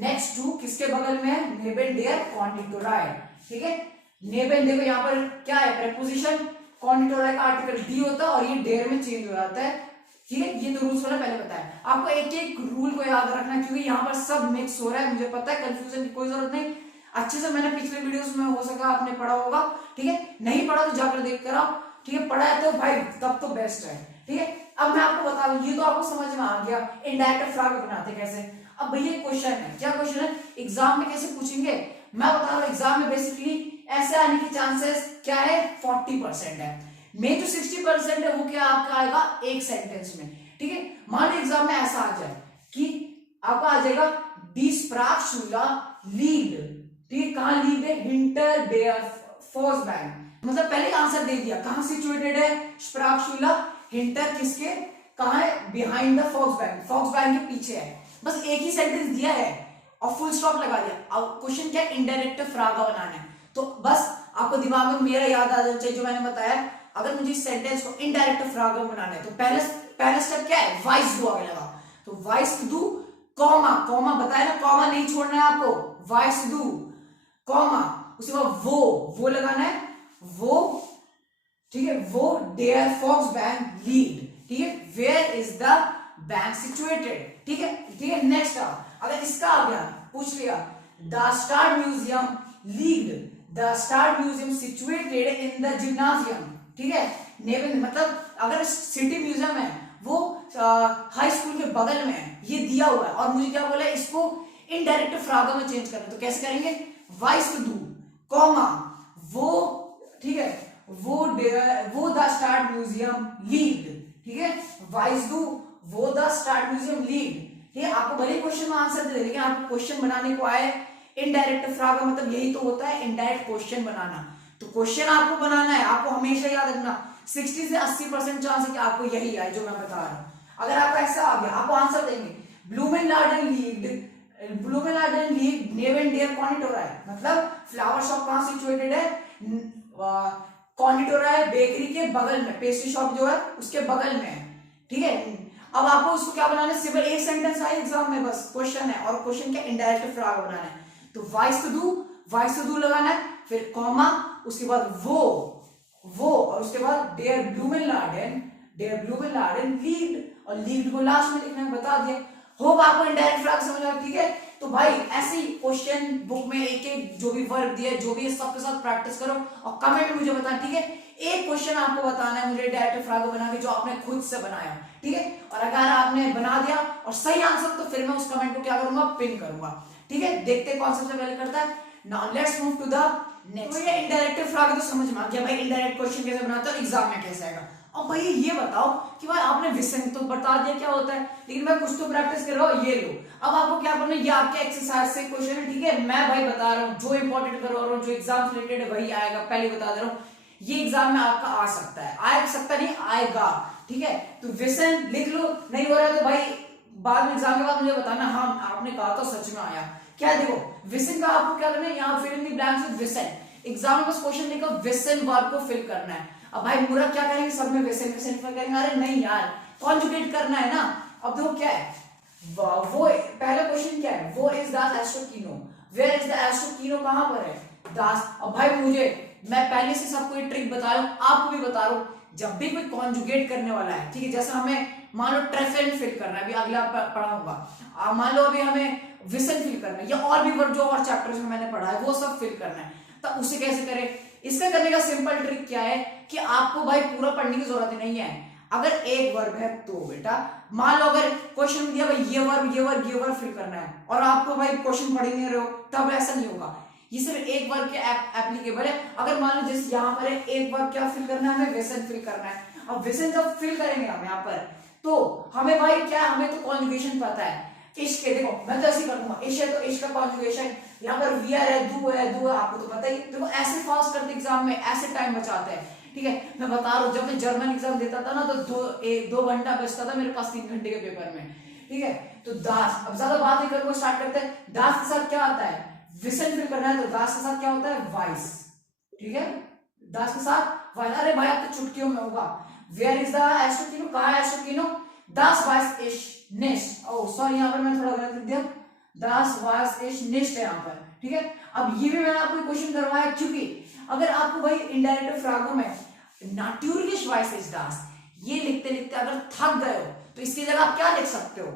नेक्स्ट टू किसके बगल में है, नेबन देयर कॉन्डिटोराई, ठीक है। नेबन देखो यहाँ पर क्या है, प्रेपोजिशन, कॉन्डिटोराई का आर्टिकल डी होता है और ये डेयर में चेंज हो जाता है, ठीक है। ये तो रूल्स वाला पहले बताया आपको, एक एक रूल को याद रखना है क्योंकि यहाँ पर सब मिक्स हो रहा है, मुझे पता है कंफ्यूजन की कोई जरूरत नहीं, अच्छे से मैंने पिछले वीडियोस में हो सका आपने पढ़ा होगा, ठीक है। नहीं पढ़ा तो जाकर देख कर आओ, ठीक है। पढ़ा है तो भाई तब तो बेस्ट है, ठीक है। अब मैं आपको बता दूं, ये तो आपको समझ में आ गया इनडायरेक्ट फ्रैग बनाते कैसे। अब भैया क्वेश्चन है, क्या क्वेश्चन है, एग्जाम में कैसे पूछेंगे, मैं बता रहा हूँ एग्जाम में बेसिकली ऐसे आने के चांसेस क्या है, 40% है, में जो 60% है वो क्या आपका आएगा एक सेंटेंस में, ठीक है। मान लो एग्जाम में ऐसा आ जाए कि आपका आ जाएगा डी स्प्रागशुला लीड, ठीक है, कहां लीड है, हिंटर डेयर फोर्सबैंग, मतलब पहले आंसर दे दिया कहां सिचुएटेड है, स्प्रागशुला, हिंटर किसके कहां है, बिहाइंड द फोक्सबैंग, फोक्सबैंग के पीछे है, बस एक ही सेंटेंस दिया है और फुल स्टॉप लगा दिया। अब क्वेश्चन क्या है, इनडायरेक्ट फ्रागा बनाना है, तो बस आपको दिमाग में मेरा याद आ जाना चाहिए जो मैंने बताया, अगर मुझे इस सेंटेंस को इनडायरेक्ट फ्रागा बनाना है तो पहला स्टेप क्या है, वाइस डू आगे लगा, तो वाइस डू कॉमा, कॉमा बताया ना, कॉमा नहीं छोड़ना है आपको, वाइस डू कॉमा, उसके बाद वो लगाना है, वो, ठीक है, वो डेयर फोक्सबैंग लीड, ठीक है, where is the bank situated, ठीक है, ठीक है। नेक्स्ट अगर इसका आ गया, पूछ लिया the star museum lead, the star museum situated in the gymnasium, ठीक है, नेबन मतलब अगर सिटी म्यूजियम है वो हाई स्कूल के बगल में है, ये दिया हुआ है और मुझे क्या बोला है, इसको इनडायरेक्ट फ्रागा में चेंज करना, तो कैसे करेंगे, वाइस डू कॉमा वो, ठीक है, वो द स्टार म्यूजियम लीड, ठीक है, वाइस डू वो द स्टार म्यूजियम लीड, ठीक है। आपको भले क्वेश्चन में आंसर दे, लेकिन आपको क्वेश्चन बनाने को आए इनडायरेक्ट फ्रागा, मतलब यही तो होता है इनडायरेक्ट क्वेश्चन बनाना, तो क्वेश्चन आपको बनाना है, आपको हमेशा याद रखना 60 से 80% चांस है कि आपको यही आए जो मैं बता रहा हूं। अगर आपका ऐसा आ गया, आपको आंसर देंगे ब्लूमेनलाडेन लीड नेबन डेयर कॉन्डिटोराई, मतलब फ्लावर शॉप कहां सिचुएटेड है, कॉन्डिटोराई बेकरी के बगल में, पेस्ट्री शॉप जो है उसके बगल में है, ठीक है। अब आपको उसको क्या बनाना है, सिर्फ एक सेंटेंस आए एग्जाम में, बस क्वेश्चन है और क्वेश्चन क्या इनडायरेक्ट फ्रागा बनाना है, तो वाइस डू लगाना है, फिर कॉमा, उसके बाद वो और उसके बाद डेयर ब्लूमेनलाडेन लीड, और लीड को लास्ट में लिखना है, बता दिया। होप आपको इनडायरेक्ट फ्रागा समझ आया, ठीक है। तो भाई ऐसे ही क्वेश्चन बुक में एक एक जो भी वर्ब दिया है, जो भी है सबके साथ प्रैक्टिस करो और कमेंट में मुझे बताना, ठीक है। एक क्वेश्चन आपको बताना है मुझे डायरेक्ट फ्रागा बना के जो आपने खुद से बनाया, ठीक है। और अगर आपने बना दिया और सही आंसर तो फिर मैं उस कमेंट को क्या करूंगा, पिन करूंगा, ठीक है। देखते कौन सबसे पहले करता है। Now let's move to the next. तो ये इनडायरेक्ट फ्रागा तो समझ में आ गया भाई, इनडायरेक्ट क्वेश्चन कैसे बनाते हो, एग्जाम में कैसे आएगा। अब भाई ये बताओ कि भाई आपने विसन तो बता दिया क्या होता है, लेकिन मैं कुछ तो प्रैक्टिस कर रहा हूँ, ये लो। अब आपको क्या करना है, ये आपके एक्सरसाइज से क्वेश्चन है, ठीक है। मैं भाई बता रहा हूँ जो इंपॉर्टेंट करवा रहा हूँ, जो एग्जाम से रिलेटेड है वही आएगा, पहले बता दे रहा हूँ। ये एग्जाम में आपका आ सकता है, आ सकता नहीं आएगा, ठीक है। तो विसन लिख लो, नहीं हो रहा है तो भाई बाद में एग्जाम के बाद मुझे बताना, हाँ आपने कहा तो सच में आया क्या। देखो विसन का आपको क्या करना है, यहाँ fill in the blanks with विसन, एग्जाम में बस क्वेश्चन लिखो, विसन वर्ब को फिल करना है। अब भाई पूरा क्या करेंगे, सब में विसन फिल करेंगे, अरे नहीं यार कॉन्जुगेट करना है ना। अब देखो क्या है, वो पहला क्वेश्चन क्या है, वो इज द एस्ट्रोकिनो, वेयर इज द एस्ट्रोकिनो, कहां पर है दास। अब भाई मैं पहले से सबको ये ट्रिक बता रहा हूं, आपको भी बता रहा हूं, जब भी कोई कॉन्जुगेट करने वाला है, ठीक है, जैसे हमें मान लो ट्रेफेन फिल करना है, अभी अगला पढ़ा होगा, मान लो अभी हमें विसन फिल करना है, या और भी वर्ड जो और चैप्टर्स में मैंने पढ़ा है वो सब फिल करना है, तो उसे कैसे करें? इसका करने का सिंपल ट्रिक क्या है कि आपको भाई पूरा पढ़ने की जरूरत नहीं है। अगर एक वर्ब है तो बेटा मान लो अगर क्वेश्चन दिया भाई ये वर्ब फिल करना है और आपको भाई क्वेश्चन पढ़ ही नहीं रहे हो, तब ऐसा नहीं होगा। ये सिर्फ एक वर्ब के एप्लीकेबल है। अगर मान लो जैसे यहाँ पर एक वर्ब क्या फिल करना है, हमें विसन फिल करना है। अब विसन जब फिल करेंगे हम यहाँ पर, तो हमें भाई क्या, हमें तो कॉन्जुगेशन पता है। इश्क के देखो मैं तो ऐसे कर दूंगा, इश्क है तो इश्क का कॉन्जुगेशन, यहाँ पर वियर है, दू है, आपको तो पता ही। देखो ऐसे फास्ट करते एग्जाम में, ऐसे टाइम बचाते हैं, ठीक है। मैं बता रहा हूँ जब मैं जर्मन एग्जाम देता था ना, तो दो घंटा बचता था मेरे पास 3 घंटे के पेपर में, ठीक है। तो दास, अब ज्यादा बात नहीं करके स्टार्ट करते हैं। दास के साथ क्या आता है, विसन फिल करना है, तो दास के साथ क्या होता है, वाइस, ठीक है। दास के साथ वाइस, अरे भाई आप तो चुटकियों में होगा। वेयर इज द एस्टोकिनो, कहाँ है एस्टोकिनो, दास वाइस इश निस्ट, ओह सॉरी यहाँ पर मैं थोड़ा गलत लिख दिया, दास वाइस इश निस्ट है यहाँ पर, ठीक है। अब ये भी मैंने आपको क्वेश्चन करवाया, क्योंकि अगर आपको भाई इनडायरेक्ट फ्रागो में नाट्यूरलिश वाइस इज दास ये लिखते लिखते अगर थक गए हो, तो इसकी जगह आप क्या लिख सकते हो?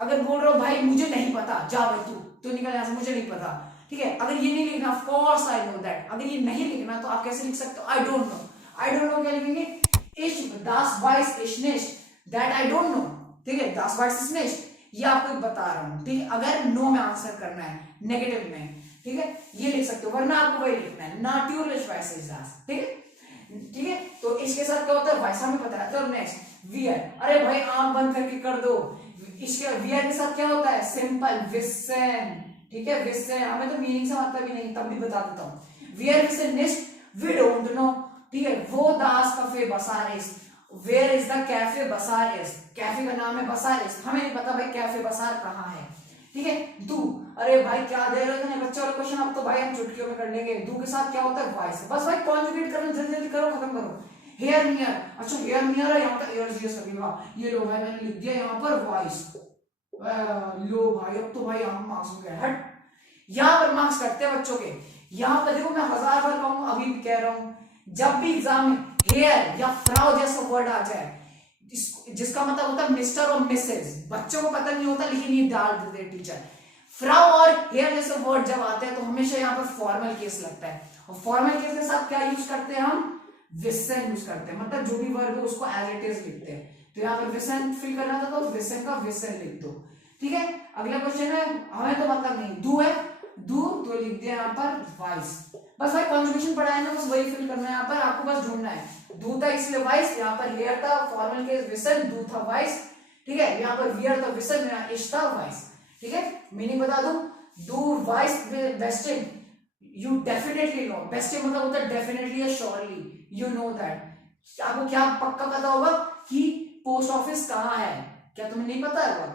अगर बोल रहे हो भाई मुझे नहीं पता, जा भाई तू निकल यहाँ से, मुझे नहीं पता, ठीक है। अगर ये नहीं लिखना, of course I know that, अगर ये नहीं लिखना तो आप कैसे लिख सकते हो, आई डोंट नो क्या लिखेंगे, इश दास वाइस इश निस्ट, दैट आई डोंट नो, ठीक है, दास वाइस इश निस्ट, ये आपको बता रहा हूं, ठीक है। अगर नो में आंसर करना है, नेगेटिव में, ठीक है, ये लिख सकते हो, वरना आपको वही लिखना है, नाट्यूरलिश वाइस इज दास, ठीक है, ठीक है। तो इसके साथ क्या होता है, वैसा हमें पता है। चलो नेक्स्ट वियर, अरे भाई आंख बंद करके कर दो। इसके वियर के साथ क्या होता है, सिंपल विसन, ठीक है, विसन, हमें तो मीनिंग से मतलब ही नहीं, तब भी बता देता हूँ। वियर विसन निस्ट, वी डोंट नो, ठीक है। वो दास कफे बसारिस, वेयर इज द कैफे बसारिस, कैफे का नाम है बसारिस, हमें नहीं पता भाई कैफे बसार कहाँ है, ठीक है। दू, अरे भाई क्या दे रहे हो बच्चे वाला क्वेश्चन, अब तो भाई हम चुटकियों में कर लेंगे। दू के साथ क्या होता है, वॉइस, बस भाई कॉन्जुगेट करना, जल्दी जल्दी करो, खत्म करो। हेयर नियर, अच्छा हेयर नियर है, यहाँ पर एयर्स ये सभी, वाह ये लो भाई मैंने लिख दिया यहाँ पर वॉइस, लो भाई अब तो भाई यहाँ मार्क्स हो गया, हट। यहाँ पर मार्क्स कटते हैं बच्चों के। यहाँ पर देखो मैं 1000 बार कहूंगा, अभी भी कह रहा हूँ, जब भी एग्जाम में हेयर या फ्राउ जैसा वर्ड आ जाए, जिसका मतलब होता है मिस्टर और मिसेज, बच्चों को पता नहीं होता लेकिन ये डाल देते हैं टीचर। फ्राउ और हेयर जैसे वर्ड जब आते हैं तो हमेशा यहाँ पर फॉर्मल केस लगता है, और फॉर्मल केस के साथ क्या यूज करते हैं हम, विसन यूज करते हैं, मतलब जो भी वर्ड है उसको एज इट इज लिखते हैं। तो यहाँ पर विसन फिल करना था तो विसन का विसन लिख दो, ठीक है। अगला क्वेश्चन है, हमें तो मतलब नहीं, दू है, दू तो लिख दिया यहाँ पर वाइस, बस भाई कॉन्जुगेशन पढ़ा है ना, बस वही फिल करना है यहाँ पर, आपको बस ढूंढना है। दू था इसलिए वाइस, यहाँ पर हेयर था, फॉर्मल केस विसन, दू था वाइस, ठीक है। यहाँ पर वियर था विसन, यहाँ इश था वाइस, ठीक है। मीनिंग बता दूं, डू वाइस बेस्टिंग, यू डेफिनेटली नो, बेस्टिंग मतलब होता है डेफिनेटली या श्योरली, यू नो दैट। आपको क्या पक्का पता होगा कि पोस्ट ऑफिस कहाँ है, क्या तुम्हें नहीं पता है?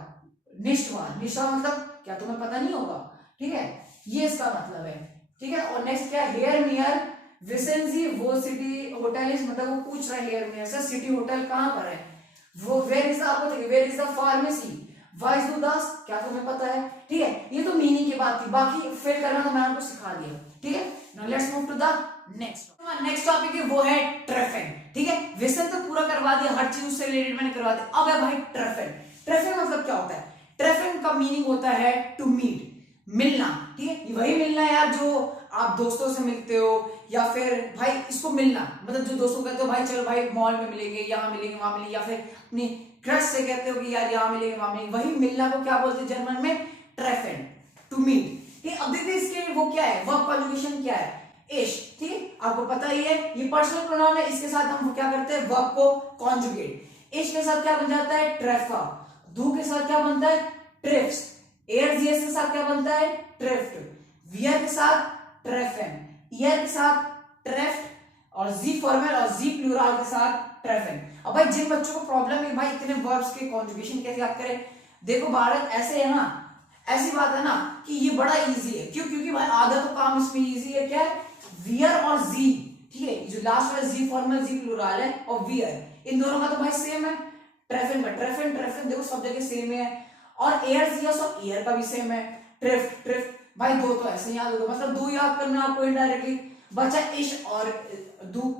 निष्ठा, निष्ठा मतलब क्या तुम्हें पता नहीं होगा, ठीक है, ये इसका मतलब है, ठीक है। और नेक्स्ट क्या है, हेयर नियर विसेंसी, वो सिटी होटल इज, मतलब वो पूछ रहा है हेयर नियर से सिटी होटल कहाँ पर है। वो वेयर इज, आपको देखिए वेयर इज द फार्मेसी, वाइस डू दास, क्या तुम्हें पता है, ठीक है। ये तो मीनिंग की बात थी, बाकी फिल करना तो मैं आपको सिखा दिया, ठीक है। Now let's move to the next topic है, वो है ट्रेफिन, ठीक है। विसन तो पूरा करवा दिया, हर चीज उससे रिलेटेड मैंने करवा दिया। अब है भाई ट्रेफिन। ट्रेफिन मतलब क्या होता है, ट्रेफिन का मीनिंग होता है टू मीट, मिलना, ठीक है। वही मिलना है यार जो आप दोस्तों से मिलते हो, या फिर भाई इसको मिलना मतलब जो दोस्तों कहते हो भाई चलो भाई मॉल में मिलेंगे, यहाँ मिलेंगे, वहां मिलेंगे, या फिर अपनी क्रश से कहते हो कि यार यहाँ मिलेंगे वहां मिलेंगे, वही मिलना को क्या बोलते हैं जर्मन में, ट्रेफिन, टू मीट। अब देखिए इसके वो क्या है, वर्ब कॉन्जुगेशन क्या है, इश, ठीक है, आपको पता ही है ये पर्सनल प्रोनाउन है, इसके साथ हम क्या करते हैं, वर्ब को कॉन्जुगेट। इश के साथ क्या बन जाता है, ट्रेफा। दू के साथ क्या बनता है, ट्रिप्स। एयर के साथ क्या बनता है, ट्रिफ्ट। वियर के साथ ट्रेफिन, ईयर के साथ ट्रेफ्ट, और जी फॉर्मल और जी प्लूरल के साथ ट्रेफिन। अब भाई जिन बच्चों को प्रॉब्लम है भाई इतने वर्ब्स के कॉन्जुगेशन कैसे याद करें, देखो भारत ऐसे है ना, ऐसी बात है ना कि ये बड़ा इजी है, क्यों, क्योंकि भाई आधा तो काम इसमें इजी है, क्या है, वियर और जी, ठीक है, जो लास्ट में जी फॉर्मल जी प्लूरल है, और वियर, इन दोनों का तो भाई सेम है। ट्रेफिन का ट्रेफिन ट्रेफिन देखो सब जगह सेम है, और एयर जी और एयर का भी सेम है। ट्रिफ्ट ट्रिफ्ट भाई दो तो ऐसे याद होगा, मतलब दो याद करना आपको इनडायरेक्टली, बचा इश और दू।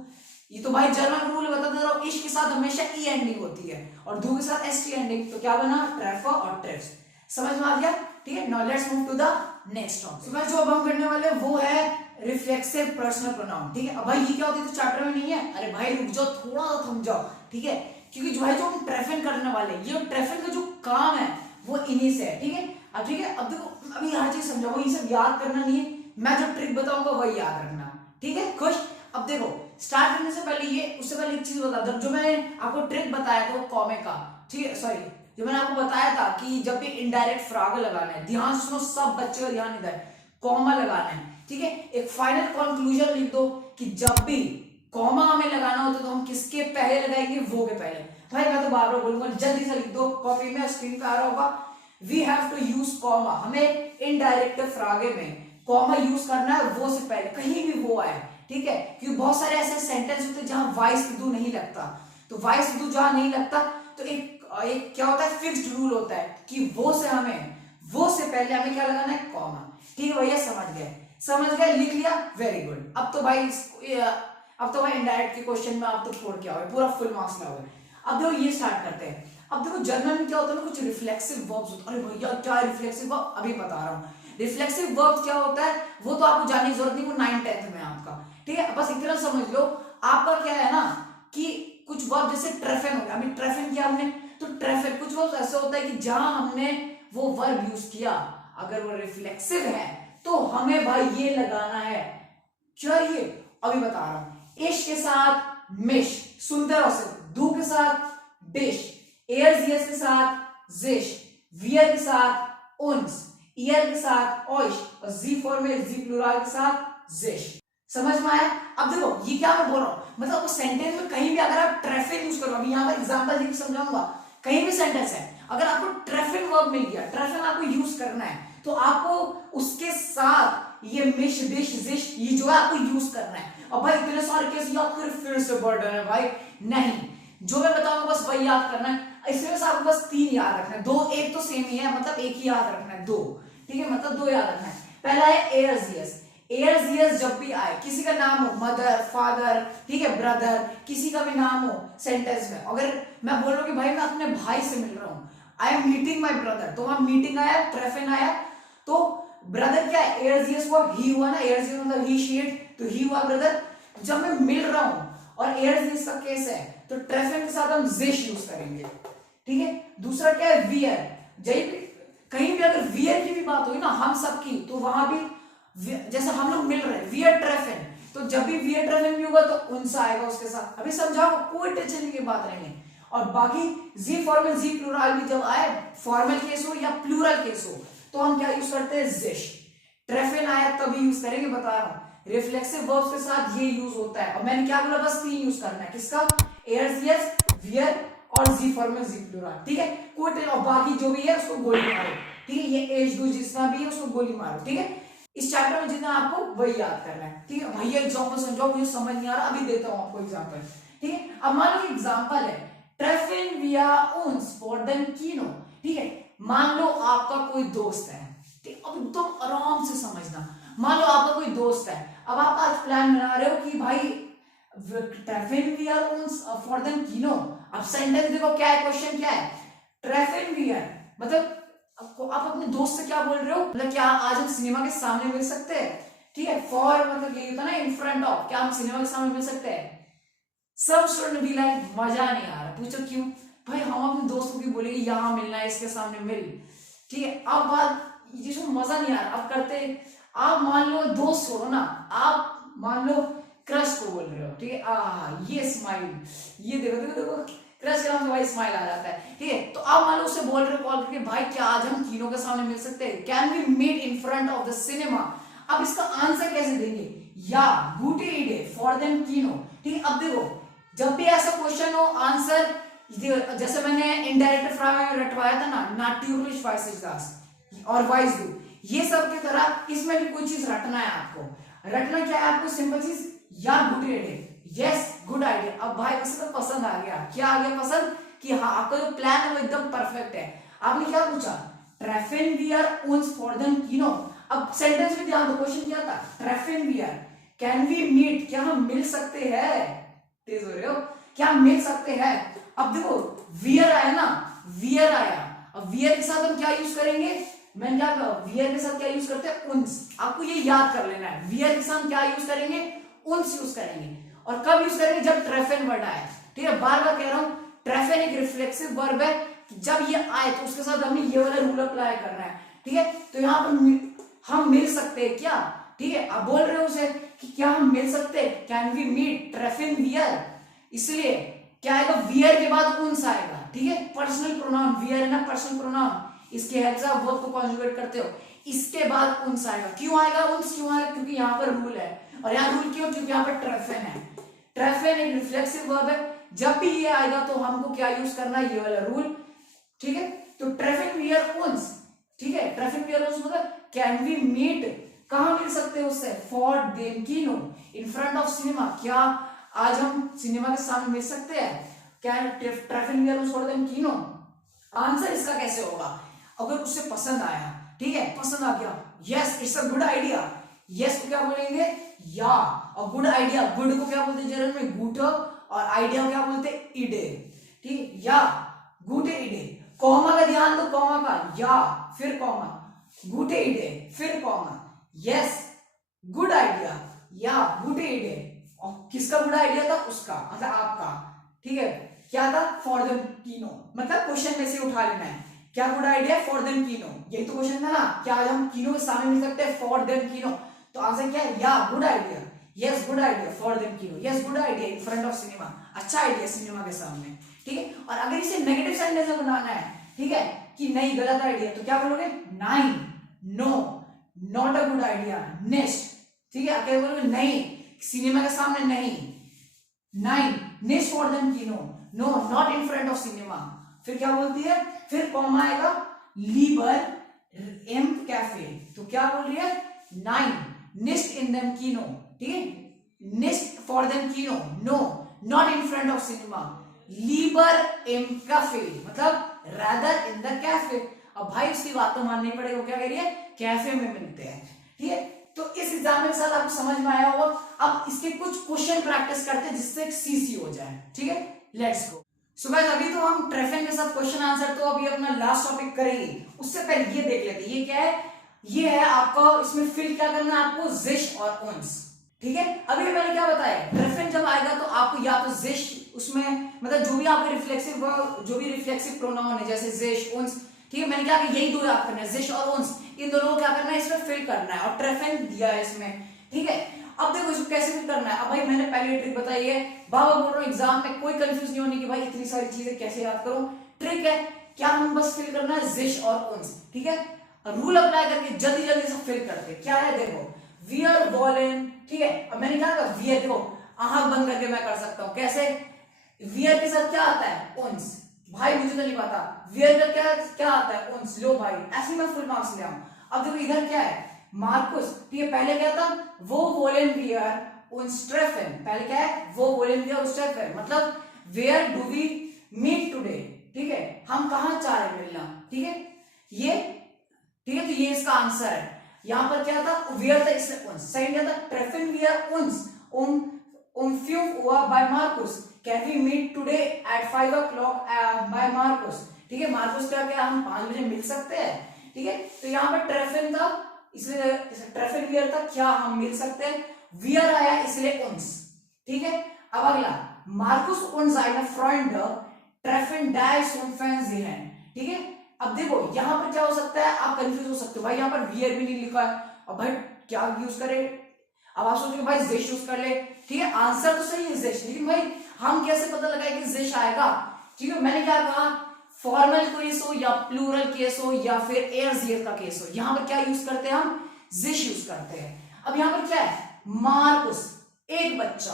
ये तो भाई जर्मन रूल बता दे रहा हूं, इश के साथ हमेशा ई एंडिंग होती है और दू के साथ एस टी एंडिंग, तो क्या बना ट्रेफर और ट्रेफ्स। समझ में आ गया? ठीक है, now let's move to the next topic. तो जो अब हम करने वाले वो है रिफ्लेक्सिव पर्सनल प्रोनाउन। ठीक है, अब भाई ये क्या होती है तो चैप्टर में नहीं है, अरे भाई रुक जाओ, थोड़ा सा थम जाओ। ठीक है, क्योंकि जो भाई जो हम ट्रेफिन करने वाले, ये ट्रेफिन का जो काम है वो इन्हीं से है। ठीक है, अब ठीक है, अब देखो अभी हर चीज समझाओ, ये सब याद करना नहीं है, मैं जो ट्रिक बताऊंगा वही याद रखना। ठीक है, खुश? अब देखो स्टार्ट करने से पहले ये, उससे पहले एक चीज बता दूं, जो मैंने आपको ट्रिक बताया था वो कॉमे का, ठीक है, सॉरी, जो मैंने आपको बताया था कि जब भी इनडायरेक्ट फ्रॉग लगाना है, ध्यान सुनो सब बच्चे का ध्यान इधर, कॉमा लगाना है। ठीक है, एक फाइनल कंक्लूजन लिख दो कि जब भी कॉमा हमें लगाना होता है तो हम किसके पहले लगाएंगे, वो के पहले। भाई मैं तो बार बार बोलूंगा, जल्दी से लिख दो, कॉपी में स्क्रीन पे आ रहा होगा। We have to use comma, हमें इनडायरेक्ट फ्रॉगे में कॉमा यूज करना है, वो से पहले कहीं भी वो आए। ठीक है, क्योंकि बहुत सारे ऐसे सेंटेंस होते हैं जहां वाइस टू नहीं लगता, तो वाइस टू जहां नहीं लगता तो एक क्या होता है, फिक्स्ड रूल होता है कि वो से पहले हमें क्या लगाना है, कॉमा। ठीक है भैया, समझ गए, लिख लिया, वेरी गुड। अब तो भाई इनडायरेक्ट के क्वेश्चन में आप तो छोड़ के आओगे, पूरा फुल मार्क्स लाओगे। अब देखो ये स्टार्ट करते हैं। अब देखो जर्मन में क्या होता है ना, कुछ रिफ्लेक्सिव वर्ब्स होते हैं। अरे भैया क्या रिफ्लेक्सिव वर्ब, अभी बता रहा हूँ। रिफ्लेक्सिव वर्ब क्या होता है वो तो आपको जानने की जरूरत नहीं, वो 9th-10th में आपका। ठीक है, बस इतना समझ लो। आपका क्या है ना कि कुछ वर्ब जैसे ट्रेफिन हो गया, अभी ट्रेफिन किया हमने, तो ट्रेफिन कुछ वर्ब ऐसा होता है कि जहां हमने वो वर्ब यूज किया, अगर वो रिफ्लेक्सिव है तो हमें भाई ये लगाना है, चाहिए, अभी बता रहा हूं। इश के साथ मिश, सुनते रहो सिर्फ, दू के साथ डिश, एयर्स के साथ जिश, वियर के साथ उन्स, ईयर के साथ ऑइश, और जी फॉर्म जी प्लूरल के साथ जिश। समझ में आया? अब देखो ये क्या मैं बोल रहा हूं, मतलब वो सेंटेंस में कहीं भी अगर आप ट्रेफिन यूज करो, अभी यहां पर एग्जांपल देकर समझाऊंगा, कहीं भी सेंटेंस है, अगर आपको ट्रेफिन वर्ब मिल गया, ट्रेफिन आपको यूज करना है, तो आपको उसके साथ ये मिश डिश जिश ये जो है आपको यूज करना है। और भाई इतने सारे केस याद कर फिर से बर्डन है भाई, नहीं, जो मैं बताऊंगा बस वही याद करना है। इसमें से आपको बस 3 याद रखना है, 2 एक तो सेम ही है, मतलब एक ही याद रखना है, 2। ठीक है, मतलब 2 याद रखना है। पहला है एयर्स, एयर्स जब भी आए, किसी का नाम हो, मदर, फादर, ठीक है, ब्रदर, किसी का भी नाम हो सेंटेंस में, अगर मैं बोल रहा हूं कि भाई मैं अपने भाई से मिल रहा हूं, I am meeting my brother, तो वहां मीटिंग आया, ट्रेफिन आया, तो ब्रदर क्या है, एयर्स हुआ, ही हुआ ना, एयर्स मतलब ही शीट, तो ही हुआ ब्रदर। जब मैं मिल रहा हूं और एयर्स का केस है तो ट्रेफिन के साथ हम जिश यूज करेंगे। ठीक है, दूसरा क्या है, वियर, कहीं भी अगर वियर की भी बात हुई ना हम सब की, तो वहां भी जैसे हम लोग मिल रहे हैं, वियर ट्रेफिन, तो जब भी वियर ट्रेफिन भी होगा तो उनसा आएगा उसके साथ। अभी समझाओ, कोई टेंशन की बात नहीं है। और बाकी जी फॉर्मल जी प्लूरल भी जब आए, फॉर्मल केस हो या प्लूरल केस हो, तो हम क्या यूज करते हैं, जिश। ट्रेफिन आया तभी यूज करेंगे, बता रहा हूं। रिफ्लेक्सिव वर्ब्स के साथ ये यूज होता है, और मैंने क्या बोला, बस 3 यूज करना है, किसका, एयर्स, वियर और जी फॉर्मल जी प्लूरल। ठीक है, कोई और बाकी जो भी है उसको गोली मारो। ठीक है, ये एज दो जितना भी है उसको गोली मारो। ठीक है, इस चैप्टर में जितना आपको वही याद करना है। ठीक है भैया, एग्जांपल समझाओ, मुझे समझ नहीं आ रहा, अभी देता हूं आपको एग्जांपल। ठीक है, अब मान लो एग्जांपल है ट्रेफिन विया उन्स फॉर देम कीनो। ठीक है, मान लो आपका कोई दोस्त है, ठीक, अब एकदम आराम से समझना, मान लो आपका कोई दोस्त है, अब आप आज प्लान बना रहे हो कि भाई ट्रेफिन विया उन्स फॉर देम कीनो। अब सेंटेंस देखो क्या है, क्वेश्चन क्या है, ट्रेफिन वियर मतलब आप अपने दोस्त से क्या बोल रहे हो, मतलब क्या आज हम सिनेमा के सामने मिल सकते हैं। ठीक है, फॉर मतलब ये होता है ना, इन फ्रंट ऑफ, क्या हम सिनेमा के सामने मिल सकते हैं। सब स्टूडेंट भी लाइक मजा नहीं आ रहा, पूछो क्यों, भाई हम अपने दोस्तों की बोलेंगे यहां मिलना है, इसके सामने मिल। ठीक है, अब बात जिसमें मजा नहीं आ रहा, अब करते, आप मान लो दोस्त छोड़ो ना, आप मान लो क्रश को बोल रहे हो। ठीक है, ये स्माइल, ये देखो देखो देखो, क्रश के नाम से भाई स्माइल आ जाता है। ठीक है, तो आप मान लो उससे बोल रहे हो कॉल करके, भाई क्या आज हम कीनो के सामने मिल सकते हैं, can we meet in front of the cinema. अब इसका आंसर कैसे देंगे, या गुड इडे फॉर देम कीनो। ठीक है, अब देखो जब भी ऐसा क्वेश्चन हो, आंसर जैसे मैंने इनडायरेक्ट फ्रॉम में रटवाया था ना, naturlich weiß ich das और वाइस डू, ये सब की तरह इसमें भी कोई चीज रटना है आपको। रटना क्या है आपको, सिंपल चीज, या गुड इडे, यस गुड आइडिया। अब भाई उसे तो पसंद आ गया, क्या आ गया पसंद, कि हाँ आपका जो प्लान है वो एकदम परफेक्ट है। आपने क्या पूछा, ट्रेफिन वियर उन्स फॉर देम कीनो। अब सेंटेंस में ध्यान दो, क्वेश्चन क्या था, ट्रेफिन वियर कैन वी मीट, क्या हम मिल सकते हैं, तेज हो रहे हो, क्या हम मिल सकते हैं? अब देखो वियर आया ना, वियर आया, अब वियर के साथ हम क्या यूज करेंगे? मैंने क्या कहा, वियर के साथ क्या यूज करते हैं? उन्स। आपको ये याद कर लेना है, वियर के साथ क्या यूज करेंगे? उन्स यूज करेंगे। और कब यूज करेंगे? जब ट्रेफेन वर्ड आए, ठीक है। बार बार कह रहा हूं, ट्रेफेन एक रिफ्लेक्सिव वर्ब है, जब ये आए तो उसके साथ हमने ये वाला रूल अप्लाई करना है, ठीक है। तो यहाँ पर हम मिल सकते हैं क्या, ठीक है। आप बोल रहे हो उसे कि क्या हम मिल सकते हैं, कैन वी मीट ट्रेफिन वियर, इसलिए क्या आएगा? वियर के बाद उन्स आएगा, ठीक है। पर्सनल प्रोनाउन, वियर है ना पर्सनल प्रोनाउन, इसके हेल्प से आप वर्ब को कॉन्जुगेट करते हो, इसके बाद उन्स आएगा। क्यों आएगा उन्स? क्यों आएगा? क्योंकि यहाँ पर रूल है। और यहाँ रूल क्यों? क्योंकि यहाँ पर ट्रेफिन है। ट्रेफिन एक रिफ्लेक्सिव वर्ब है, जब भी ये आएगा तो हमको क्या यूज करना है? ये वाला रूल, ठीक है। तो ट्रेफिक वियर उन्स, ठीक है। ट्रेफिक वियर उन्स मतलब कैन वी मीट, कहां मिल सकते हैं उससे? फॉर देम कीनो, इन फ्रंट ऑफ सिनेमा, क्या आज हम सिनेमा के सामने मिल सकते हैं? क्या ट्रेफिक वियर उन्स फॉर देम कीनो? आंसर इसका कैसे होगा? अगर उससे पसंद आया, ठीक है, पसंद आ गया, yes it's a good idea, yes को क्या बोलेंगे? या। और गुड आइडिया, गुड को क्या बोलते हैं जर्मन में? गुट, और आइडिया को क्या बोलते हैं? इडे, ठीक, या गुटे इडे। कॉमा का ध्यान दो, कॉमा का, या फिर कॉमा, गुटे इडे फिर कॉमा, यस गुड आइडिया, या गुटे इडे। और किसका गुड आइडिया था? उसका, मतलब आपका, ठीक है। क्या था? फॉर देम कीनो, मतलब क्वेश्चन में से उठा लेना है, क्या गुड आइडिया? फॉर देम कीनो, यही तो क्वेश्चन था ना, क्या आज हम कीनो के सामने मिल सकते हैं? फॉर देम कीनो। तो आंसर क्या है? या good idea, yes good idea for देम कीनो, yes good idea in front of cinema, अच्छा आइडिया सिनेमा के सामने, ठीक है। और अगर इसे नेगेटिव सेंटेंस में बनाना है, ठीक है, कि नहीं गलत आइडिया, तो क्या बोलोगे? नाइन, no, not a good idea, next, ठीक है। क्या बोलोगे? नहीं, सिनेमा के सामने नहीं, नाइन, नेक्स्ट फॉर देम कीनो, no not in front of cinema. फिर क्या बोलती है? फिर कॉमा आएगा, लीबर एम कैफे, तो क्या बोल रही है? नाइन, नेक्स्ट इन देम कीनो, ठीक है, नेक्स्ट फॉर देम कीनो, no not in front of cinema, लीबर एम कैफे, मतलब रादर इन द कैफे। अब भाई उसकी बात तो माननी पड़ेगी, वो क्या कह रही है? कैफे में मिलते हैं, ठीक है। तो इस एग्जाम्पल के साथ आपको समझ में आया होगा। अब इसके कुछ क्वेश्चन प्रैक्टिस करते हैं जिससे एक सीसी हो जाए, ठीक है। Let's go. सो गाइस, अभी तो हम ट्रेफिन के साथ क्वेश्चन आंसर तो अभी अपना लास्ट टॉपिक करेंगे, उससे पहले ये देख लेते हैं, ये क्या है? ये है आपका, इसमें फिल क्या करना है आपको? जिश और उन्स, ठीक है। अभी मैंने क्या बताया, ट्रेफिन जब आएगा तो आपको या तो जिश, उसमें मतलब जो भी आपके रिफ्लेक्सिव, जो भी रिफ्लेक्सिव प्रोनाउन है जैसे जिश, उन्स, ठीक है। मैंने क्या कि यही दो याद करना है, जिश और उन्स, इन दोनों को क्या करना है? इसमें फिल करना है, और ट्रेफिन दिया है इसमें, ठीक है। अब देखो इसको कैसे फिल करना है। अब भाई मैंने पहले ट्रिक बताई है, बाबा बोल रहा हूँ एग्जाम में कोई कंफ्यूज नहीं होने की भाई, इतनी सारी चीजें कैसे याद करूं। ट्रिक है क्या, हम बस फिल करना है जिश और उन्स, ठीक है। रूल अप्लाई करके जल्दी जल्दी सब फिल करते। क्या है देखो, वियर वॉलेन, ठीक है। अब मैंने क्या कहा? वियर, देखो आंख बंद करके मैं कर सकता हूं, कैसे? वियर के साथ क्या आता है? उन्स, भाई मुझे तो नहीं पता वियर का क्या क्या आता है? उन्स, लो भाई ऐसे मैं फुल मार्क्स ले आऊं। अब देखो इधर क्या है? मार्कुस, ठीक है। पहले क्या था? वो वॉलेंटियर उन्स ट्रेफिन, पहले क्या है? वो वॉलेंटियर उन्स ट्रेफिन, मतलब where do we meet today, ठीक है, हम कहां चाह रहे मिलना, ठीक है, ये, ठीक है। तो ये इसका आंसर है। यहां पर क्या था? वेयर था, इसमें उन्स, सही क्या था? ट्रेफिन वेयर उन्स umfयुम हुआ बाय मार्कुस, can we meet today at 5 o'clock by Markus, ठीक है। मार्कुस क्या क्या हम 5 बजे मिल सकते हैं, ठीक है। तो यहाँ पर ट्रेफिन था, इसलिए ट्रेफिन वियर था, क्या हम मिल सकते हैं? वियर आया इसलिए उन्स, ठीक है। अब अगला, Marcus und seine Freunde treffen das und Fernsehen, ठीक है। अब देखो यहां पर क्या हो सकता है, आप कंफ्यूज हो सकते हो भाई, यहां पर वियर भी नहीं लिखा है, अब भाई क्या यूज करें? अब आप सोचोगे भाई जिश यूज कर ले, ठीक है। आंसर तो सही है जिश, लेकिन भाई हम कैसे पता लगाए कि जिश आएगा, ठीक है। मैंने क्या कहा, फॉर्मल केस हो या प्लूरल केस हो या फिर एयर जीर का केस हो, यहां पर क्या यूज करते हैं? हम जिश यूज करते हैं। अब यहां पर क्या है? मार्कुस एक बच्चा,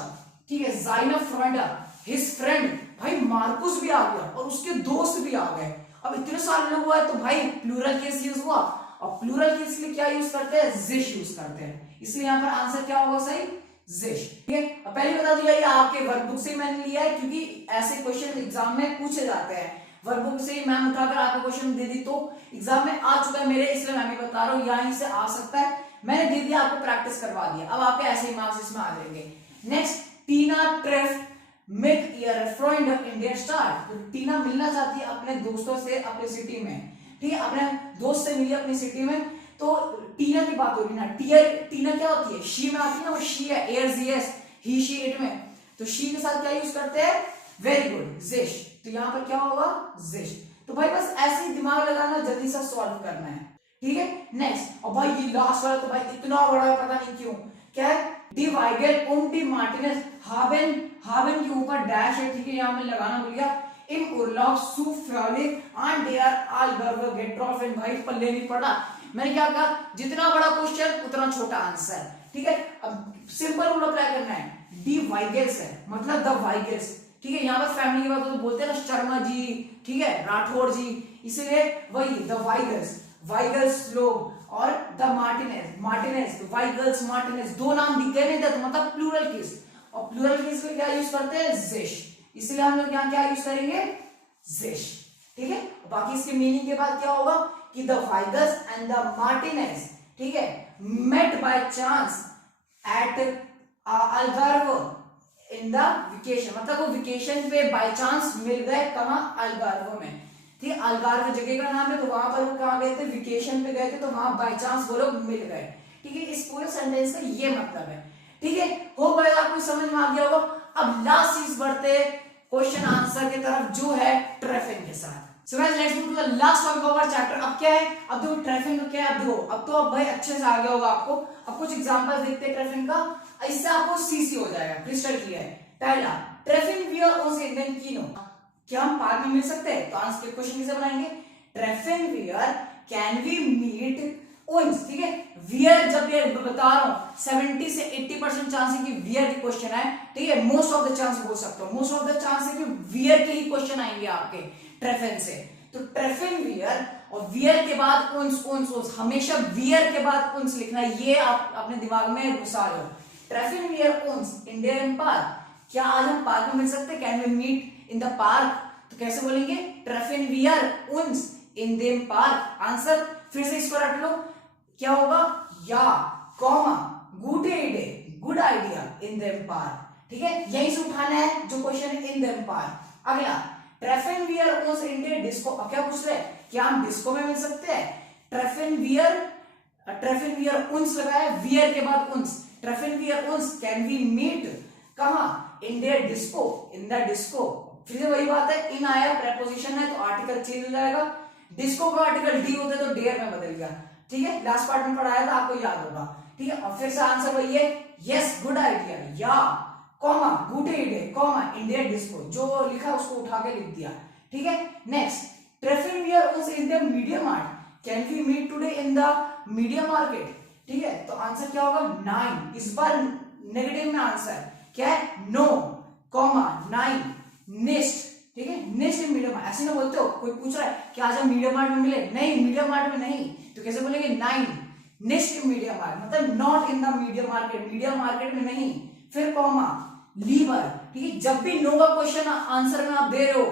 ठीक है, जाइना फ्रेंड हिज फ्रेंड, भाई मार्कुस भी आ गया और उसके दोस्त भी आ गए। अब इतने सारे लोग हुआ है तो भाई प्लूरल केस यूज हुआ, और प्लूरल केस के लिए क्या यूज करते हैं? जिश यूज करते हैं, इसलिए यहां पर आंसर क्या होगा? सही जिश, ठीक है। अब पहले बता दिया ये आपके वर्कबुक से मैंने लिया है, क्योंकि ऐसे क्वेश्चन एग्जाम में पूछे जाते हैं, वर्कबुक से मैम उठाकर आपको क्वेश्चन दे दी तो एग्जाम में आ चुका है मेरे, इसलिए मैं भी बता रहा हूँ यहीं से आ सकता है, मैंने दे दिया, आपको प्रैक्टिस करवा दिया, अब आपके ऐसे ही मार्क्स इसमें आ जाएंगे। नेक्स्ट, टीना ट्रेफ मेक ईयर फ्रेंड इन देयर स्टार। तो टीना मिलना चाहती है अपने दोस्तों से अपने सिटी में, ठीक है, अपने दोस्त से मिली अपनी सिटी में। तो टीना की बात हो रही ना, टीना क्या होती है, शी में आती है ना, वो शी है, air G S, he she it में। तो शी के साथ क्या यूज करते हैं, वेरी गुड, जिश। तो यहाँ पर क्या होगा, जिश। तो भाई बस ऐसे ही दिमाग लगाना, जल्दी से सॉल्व करना है, ठीक है। नेक्स्ट, और भाई ये लास्ट वाला तो भाई इतना बड़ा है, पता नहीं क्यों, क्या है, डी वाइगेल उम डी मार्टिनेज हावेन, हावेन के ऊपर डैश है, ठीक है, यहाँ में लगाना भूल गया, इन उर्लॉफ सू फ्रॉलिक एंड दे आर ऑल गर्व गेट ड्रॉप इन। भाई पल्ले नहीं पड़ा, मैंने क्या कहा, जितना बड़ा क्वेश्चन उतना छोटा आंसर, ठीक है। अब सिंपल रूल अप्लाई करना है, डी वाइगेल्स है मतलब द वाइगेल्स, ठीक है। यहाँ पर फैमिली की बात हो तो बोलते हैं ना शर्मा जी, ठीक है, राठौर जी, इसलिए वही द वाइगल्स, वाइगल्स लोग, और द मार्टिनेज, मार्टिनेज, वाइगल्स मार्टिनेज, दो नाम दिख गए नहीं तो मतलब प्लूरल केस, और प्लूरल केस में क्या यूज करते हैं, जिश, इसलिए हम लोग यहाँ क्या यूज करेंगे, जिश, ठीक है। बाकी इसके मीनिंग के बाद क्या होगा कि द वाइगल्स एंड द मार्टिनेज, ठीक है, met by chance at Algarve in the vacation, मतलब वो वेकेशन पे बाय चांस मिल गए, कहां, अल्गार्व में, ठीक है। अल्गार्व जगह का नाम है, तो वहां पर वो कहां गए थे, वेकेशन पे गए थे, तो वहां बाय चांस वो लोग मिल गए, ठीक है। इस पूरे सेंटेंस का ये मतलब है, ठीक है। हो गया, आपको समझ में आ गया होगा। अब लास्ट चीज बढ़ते क्वेश्चन आंसर की तरफ, जो है ट्रेफिंग के साथ। So guys let's move to the last topic of our chapter. अब क्या है, अब देखो ट्रेफिंग का क्या है, अब देखो, अब तो अब भाई अच्छे से आ गया होगा आपको। अब कुछ एग्जांपल देखते हैं ट्रेफिंग का, इससे आपको सीसी हो जाएगा, क्रिस्टल क्लियर। पहला, ट्रेफिंग वियर ऑन इंडियन कीनो, क्या हम पार्क में मिल सकते हैं, तो आंसर के क्वेश्चन कैसे बनाएंगे, ट्रेफिंग वियर कैन वी मीट उन्स, ठीक है। वियर जब ये बता रहा हूं 70 से 80% चांस है कि वियर की क्वेश्चन है, ठीक है। मोस्ट ऑफ द चांस बोल सकता हूं, मोस्ट ऑफ द चांस है कि वियर के ही क्वेश्चन आएंगे आपके ट्रेफिन से। तो ट्रेफिन वियर, और वियर के बाद उन्स, उन्स, उन्स, हमेशा वियर के बाद उन्स लिखना है, ये आप अपने दिमाग में घुसा लो। ट्रेफिन वियर उन्स इन देयर पार्क, क्या आज हम पार्क में मिल सकते हैं, can we meet in the park, तो कैसे बोलेंगे, ट्रेफिन वियर उन्स इन देम पार्क। आंसर फिर से इसको रट लो, क्या होगा, या comma good idea, good idea in them park, ठीक है। यहीं से उठाना है जो क्वेश्चन है, इन देम पार्क। अगला, ट्रेफिन वियर उन्स इन दे डिस्को, अब क्या पूछ रहे हैं, क्या हम डिस्को में मिल सकते हैं, ट्रेफिन वियर उन्स लगाया, वियर के बाद उन्स, ट्रेफिन वियर उन्स कैन वी मीट कहां, in their disco, in the disco. फिर से वही बात है, इन आया प्रेपोजिशन है तो आर्टिकल चेंज हो जाएगा, डिस्को का आर्टिकल डी होता है तो डेयर में बदल गया, ठीक है। लास्ट पार्ट में पढ़ाया था, आपको याद होगा, ठीक है। और फिर से आंसर वही है, यस गुड आइडिया, या comma good idea comma in their disco, जो लिखा उसको उठा के लिख दिया, ठीक है। नेक्स्ट, ट्रेफिन वियर उन्स इन द मीडिया मार्ट, can we meet today in the media market, ठीक है। तो आंसर क्या होगा, 9, इस बार नेगेटिव में आंसर क्या है, नो कॉमा 9 नेक्स्ट, ठीक है, नेक्स्ट इन मीडिया मार्ट। ऐसे ना बोलते हो, कोई पूछ रहा है कि आज हम मीडिया मार्ट में मिले, नहीं मीडिया मार्ट में नहीं, तो कैसे बोलेंगे, 9 नेक्स्ट इन मीडिया मार्ट, मतलब not in the media market, media market में नहीं, फिर कॉमा लीवर, ठीक है। जब भी नो का क्वेश्चन आंसर में आप दे रहे हो,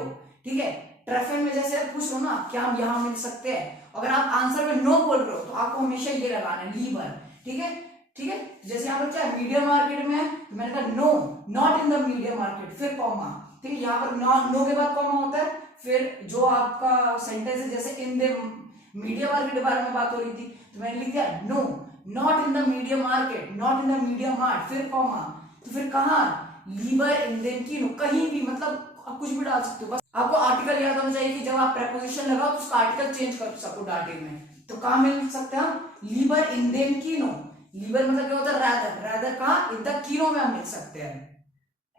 ठीक है, ट्रेफिन में जैसे पूछ रहे हो ना, क्या हम यहां मिल सकते हैं, अगर आप आंसर में नो बोल रहे हो तो आपको हमेशा ये लगाना है, लीवर, ठीक है, ठीक है। जैसे यहाँ पर क्या है, मीडिया मार्केट में है, तो मैंने कहा no, not in the media market, फिर कॉमा, ठीक है। यहाँ पर नो के बाद कॉमा होता है, फिर जो आपका सेंटेंस है, जैसे इन द मीडिया मार्केट के बारे में बात हो रही थी, तो मैंने लिख दिया no, not in the media market, not in the media mart, फिर कॉमा, तो फिर कहां, लीवर इन देम कीनो, कहीं भी, मतलब आप कुछ भी डाल सकते हो, बस आपको आर्टिकल याद होना चाहिए कि जब आप प्रेपोजिशन लगाओ तो उसका आर्टिकल चेंज कर सको डाटिव में। तो कहां मिल सकते हैं हम, लीवर इन देम कीनो, लीवर मतलब क्या होता है, रैदर, रैदर कहां, इन द कीनो में हम मिल सकते हैं,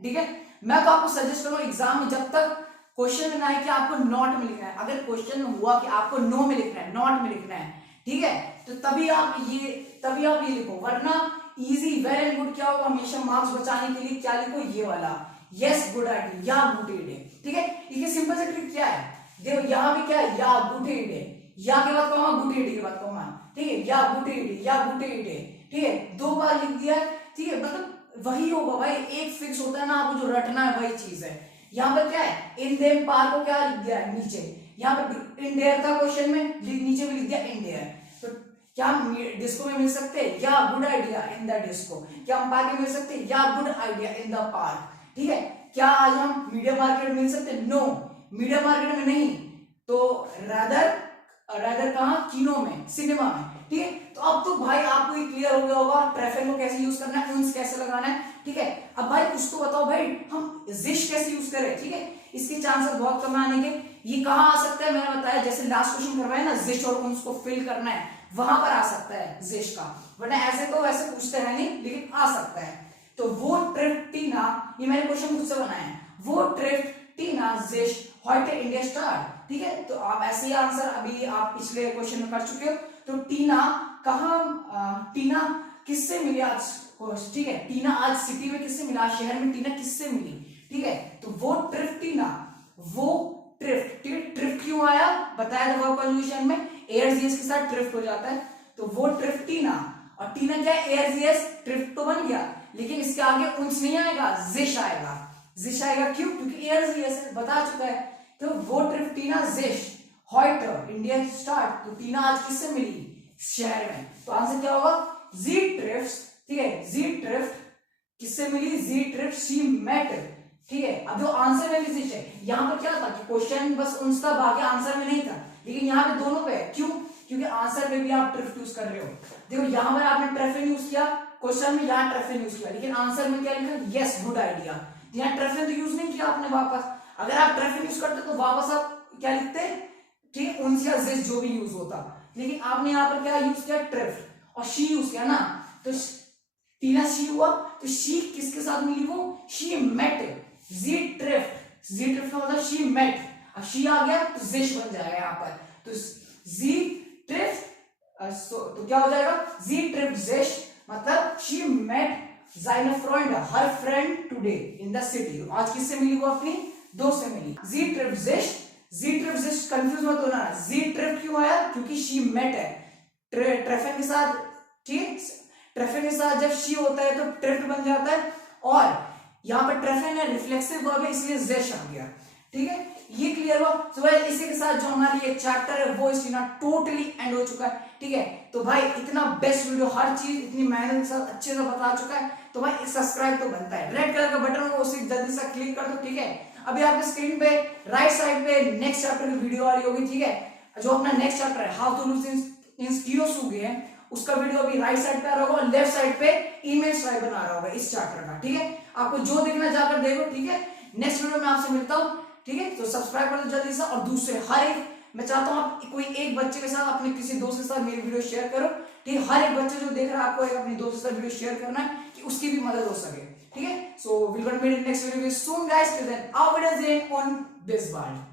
ठीक है। मैं तो आपको सजेस्ट करूंगा एग्जाम में जब तक क्वेश्चन में ना है कि आपको नॉट में लिखना है, अगर क्वेश्चन में हुआ कि आपको नो में लिखना है, नॉट में लिखना है, ठीक है, तो तभी आप ये लिखो, वरना इजी वेल एंड गुड क्या होगा, हमेशा मार्क्स बचाने के लिए क्या लिखो, ये वाला, यस गुड आइडिया या गुड आइडिया, ठीक है। इसकी सिंपल सी ट्रिक क्या है, देखो यहां भी क्या है, या गुड आइडिया, या के बाद कॉमा, गुड आइडिया के बाद कॉमा, ठीक है, या गुड आइडिया या गुड आइडिया, ठीक है, 2 बार लिख दिया है, ठीक है, मतलब वही होगा भाई, एक फिक्स होता है ना, आपको जो रटना है वही चीज है। यहाँ पर क्या है, इन देम पार को क्या लिख दिया है नीचे, यहाँ पर इन देयर था क्वेश्चन में, नीचे भी लिख दिया इन देयर। तो क्या हम डिस्को में मिल सकते हैं, या good idea in the disco, क्या हम पार्क में मिल सकते हैं, या good idea in the park, ठीक है। क्या आज हम मीडिया मार्केट में मिल सकते हैं? नो, मीडिया मार्केट में नहीं, तो रादर कहाँ, किनो में, सिनेमा में, ठीक है। तो अब तो भाई आपको ये क्लियर हो गया होगा ट्रेफिन को कैसे यूज करना है, उन्स कैसे लगाना है, ठीक है। अब भाई कुछ तो बताओ भाई, हम जिश कैसे यूज करें, ठीक है। इसके चांसेस बहुत कम आने के। ये कहाँ आ सकता है, मैंने बताया जैसे लास्ट क्वेश्चन करवाया ना, जिश और उन्स को फिल करना है, वहां पर आ सकता है जिश का, वरना ऐसे तो वैसे पूछते हैं नहीं, लेकिन आ सकता है। तो वो ट्रिप टीना, ये मैंने क्वेश्चन खुद से बनाया है, वो ट्रिप टीना जिश heute इंडिया स्टार्ट, ठीक है। तो आप ऐसे ही आंसर अभी आप पिछले क्वेश्चन में कर चुके हो। तो टीना कहाँ, टीना किससे मिली आज, ठीक है। टीना आज सिटी में किससे मिला, शहर में टीना किससे मिली, ठीक है। तो वो ट्रिप टीना, वो ट्रिफ्ट, ट्रिफ्ट क्यों आया, बताया था वर्ब कंजुगेशन में, एयरजीएस के साथ ट्रिफ्ट हो जाता है। तो वो ट्रिफ्ट टीना, और टीना क्या है, एयरजीएस, ट्रिफ्ट तो बन गया, लेकिन इसके आगे उन्स नहीं आएगा, जिश आएगा। जिश आएगा क्यों, क्योंकि एयरजीएस है, बता चुका है। तो वो ट्रिफ्ट टीना जिश heute इंडिया स्टार्ट, तो टीना आज किससे मिली, शहर में। तो आंसर क्या होगा, जी ट्रिफ्ट, ठीक है। जी ट्रिफ्ट किससे मिली, जी ट्रिफ्ट शी मेट, ठीक है। अब जो आंसर में भी है, यहाँ पर क्या था कि क्वेश्चन बस उन्स था, बाकी आंसर में नहीं था, लेकिन यहाँ पे दोनों पे है, क्यों, क्योंकि आंसर में भी आप ट्रिफ्ट यूज कर रहे हो। देखो यहाँ पर आपने ट्रेफिन यूज किया क्वेश्चन में, यहाँ ट्रेफिन यूज किया, लेकिन आंसर में क्या लिखा, यस गुड आइडिया। यहाँ ट्रेफिन तो यूज नहीं किया आपने वापस, अगर आप ट्रेफिन यूज करते तो वापस आप क्या लिखते, ठीक है, उनसे या जिस जो भी यूज होता, लेकिन आपने यहाँ पर क्या यूज किया, ट्रिफ्ट, और शी यूज किया ना, तो टीना शी हुआ, तो शी किसके साथ मिली, वो शी मेट, जी ट्रिफ्ट, जी ट्रिफ्ट का मतलब शी मेट, अब शी आ गया तो जिश बन जाएगा यहाँ पर, तो जी ट्रिफ्ट, तो क्या हो जाएगा, जी ट्रिफ्ट जिश, मतलब she met seine Freunde, her friend today in the city। आज किससे मिली, वो अपनी दोस्त से मिली। जी ट्रिप जिश, जी ट्रिप जिश कंफ्यूज मत होना, जी ट्रिप क्यों आया, क्योंकि शी मेट है ट्रेफिन के साथ, ठीक, ट्रेफिन के साथ जब शी होता है तो ट्रिफ्ट बन जाता है, और यहाँ पर ट्रेफिन है, रिफ्लेक्सिव वर्ब है, इसलिए जिश आ गया, ठीक है। ये क्लियर हुआ। तो भाई इसी के साथ जो हमारी ये चैप्टर है वो इसकी ना टोटली एंड हो चुका है, ठीक है। तो भाई इतना बेस्ट वीडियो, हर चीज इतनी मेहनत के साथ अच्छे से बता चुका है, तो भाई सब्सक्राइब तो बनता है, रेड कलर का बटन होगा उसे जल्दी से क्लिक कर दो, ठीक है। अभी आपके स्क्रीन पे राइट साइड पे नेक्स्ट चैप्टर की वीडियो आ रही होगी, ठीक है। जो अपना नेक्स्ट चैप्टर है हाउ टू लूज इन कियोसुगे है, उसका वीडियो अभी राइट साइड पे आ रहा होगा, और लेफ्ट साइड पे इमेज फाइल बना रहा होगा इस चैप्टर का, ठीक है। आपको जो देखना जाकर देखो, ठीक है। नेक्स्ट वीडियो में आपसे मिलता हूँ, ठीक है। तो सब्सक्राइब कर दो जल्दी से, और दूसरे हर एक, मैं चाहता हूँ आप कोई एक बच्चे के साथ, अपने किसी दोस्त के साथ मेरी वीडियो शेयर करो, ठीक है। हर एक बच्चे जो देख रहा है आपको एक अपने दोस्त के साथ वीडियो शेयर करना है, कि उसकी भी मदद हो सके, ठीक है। So will meet in next video soon guys, till then our videos on this world.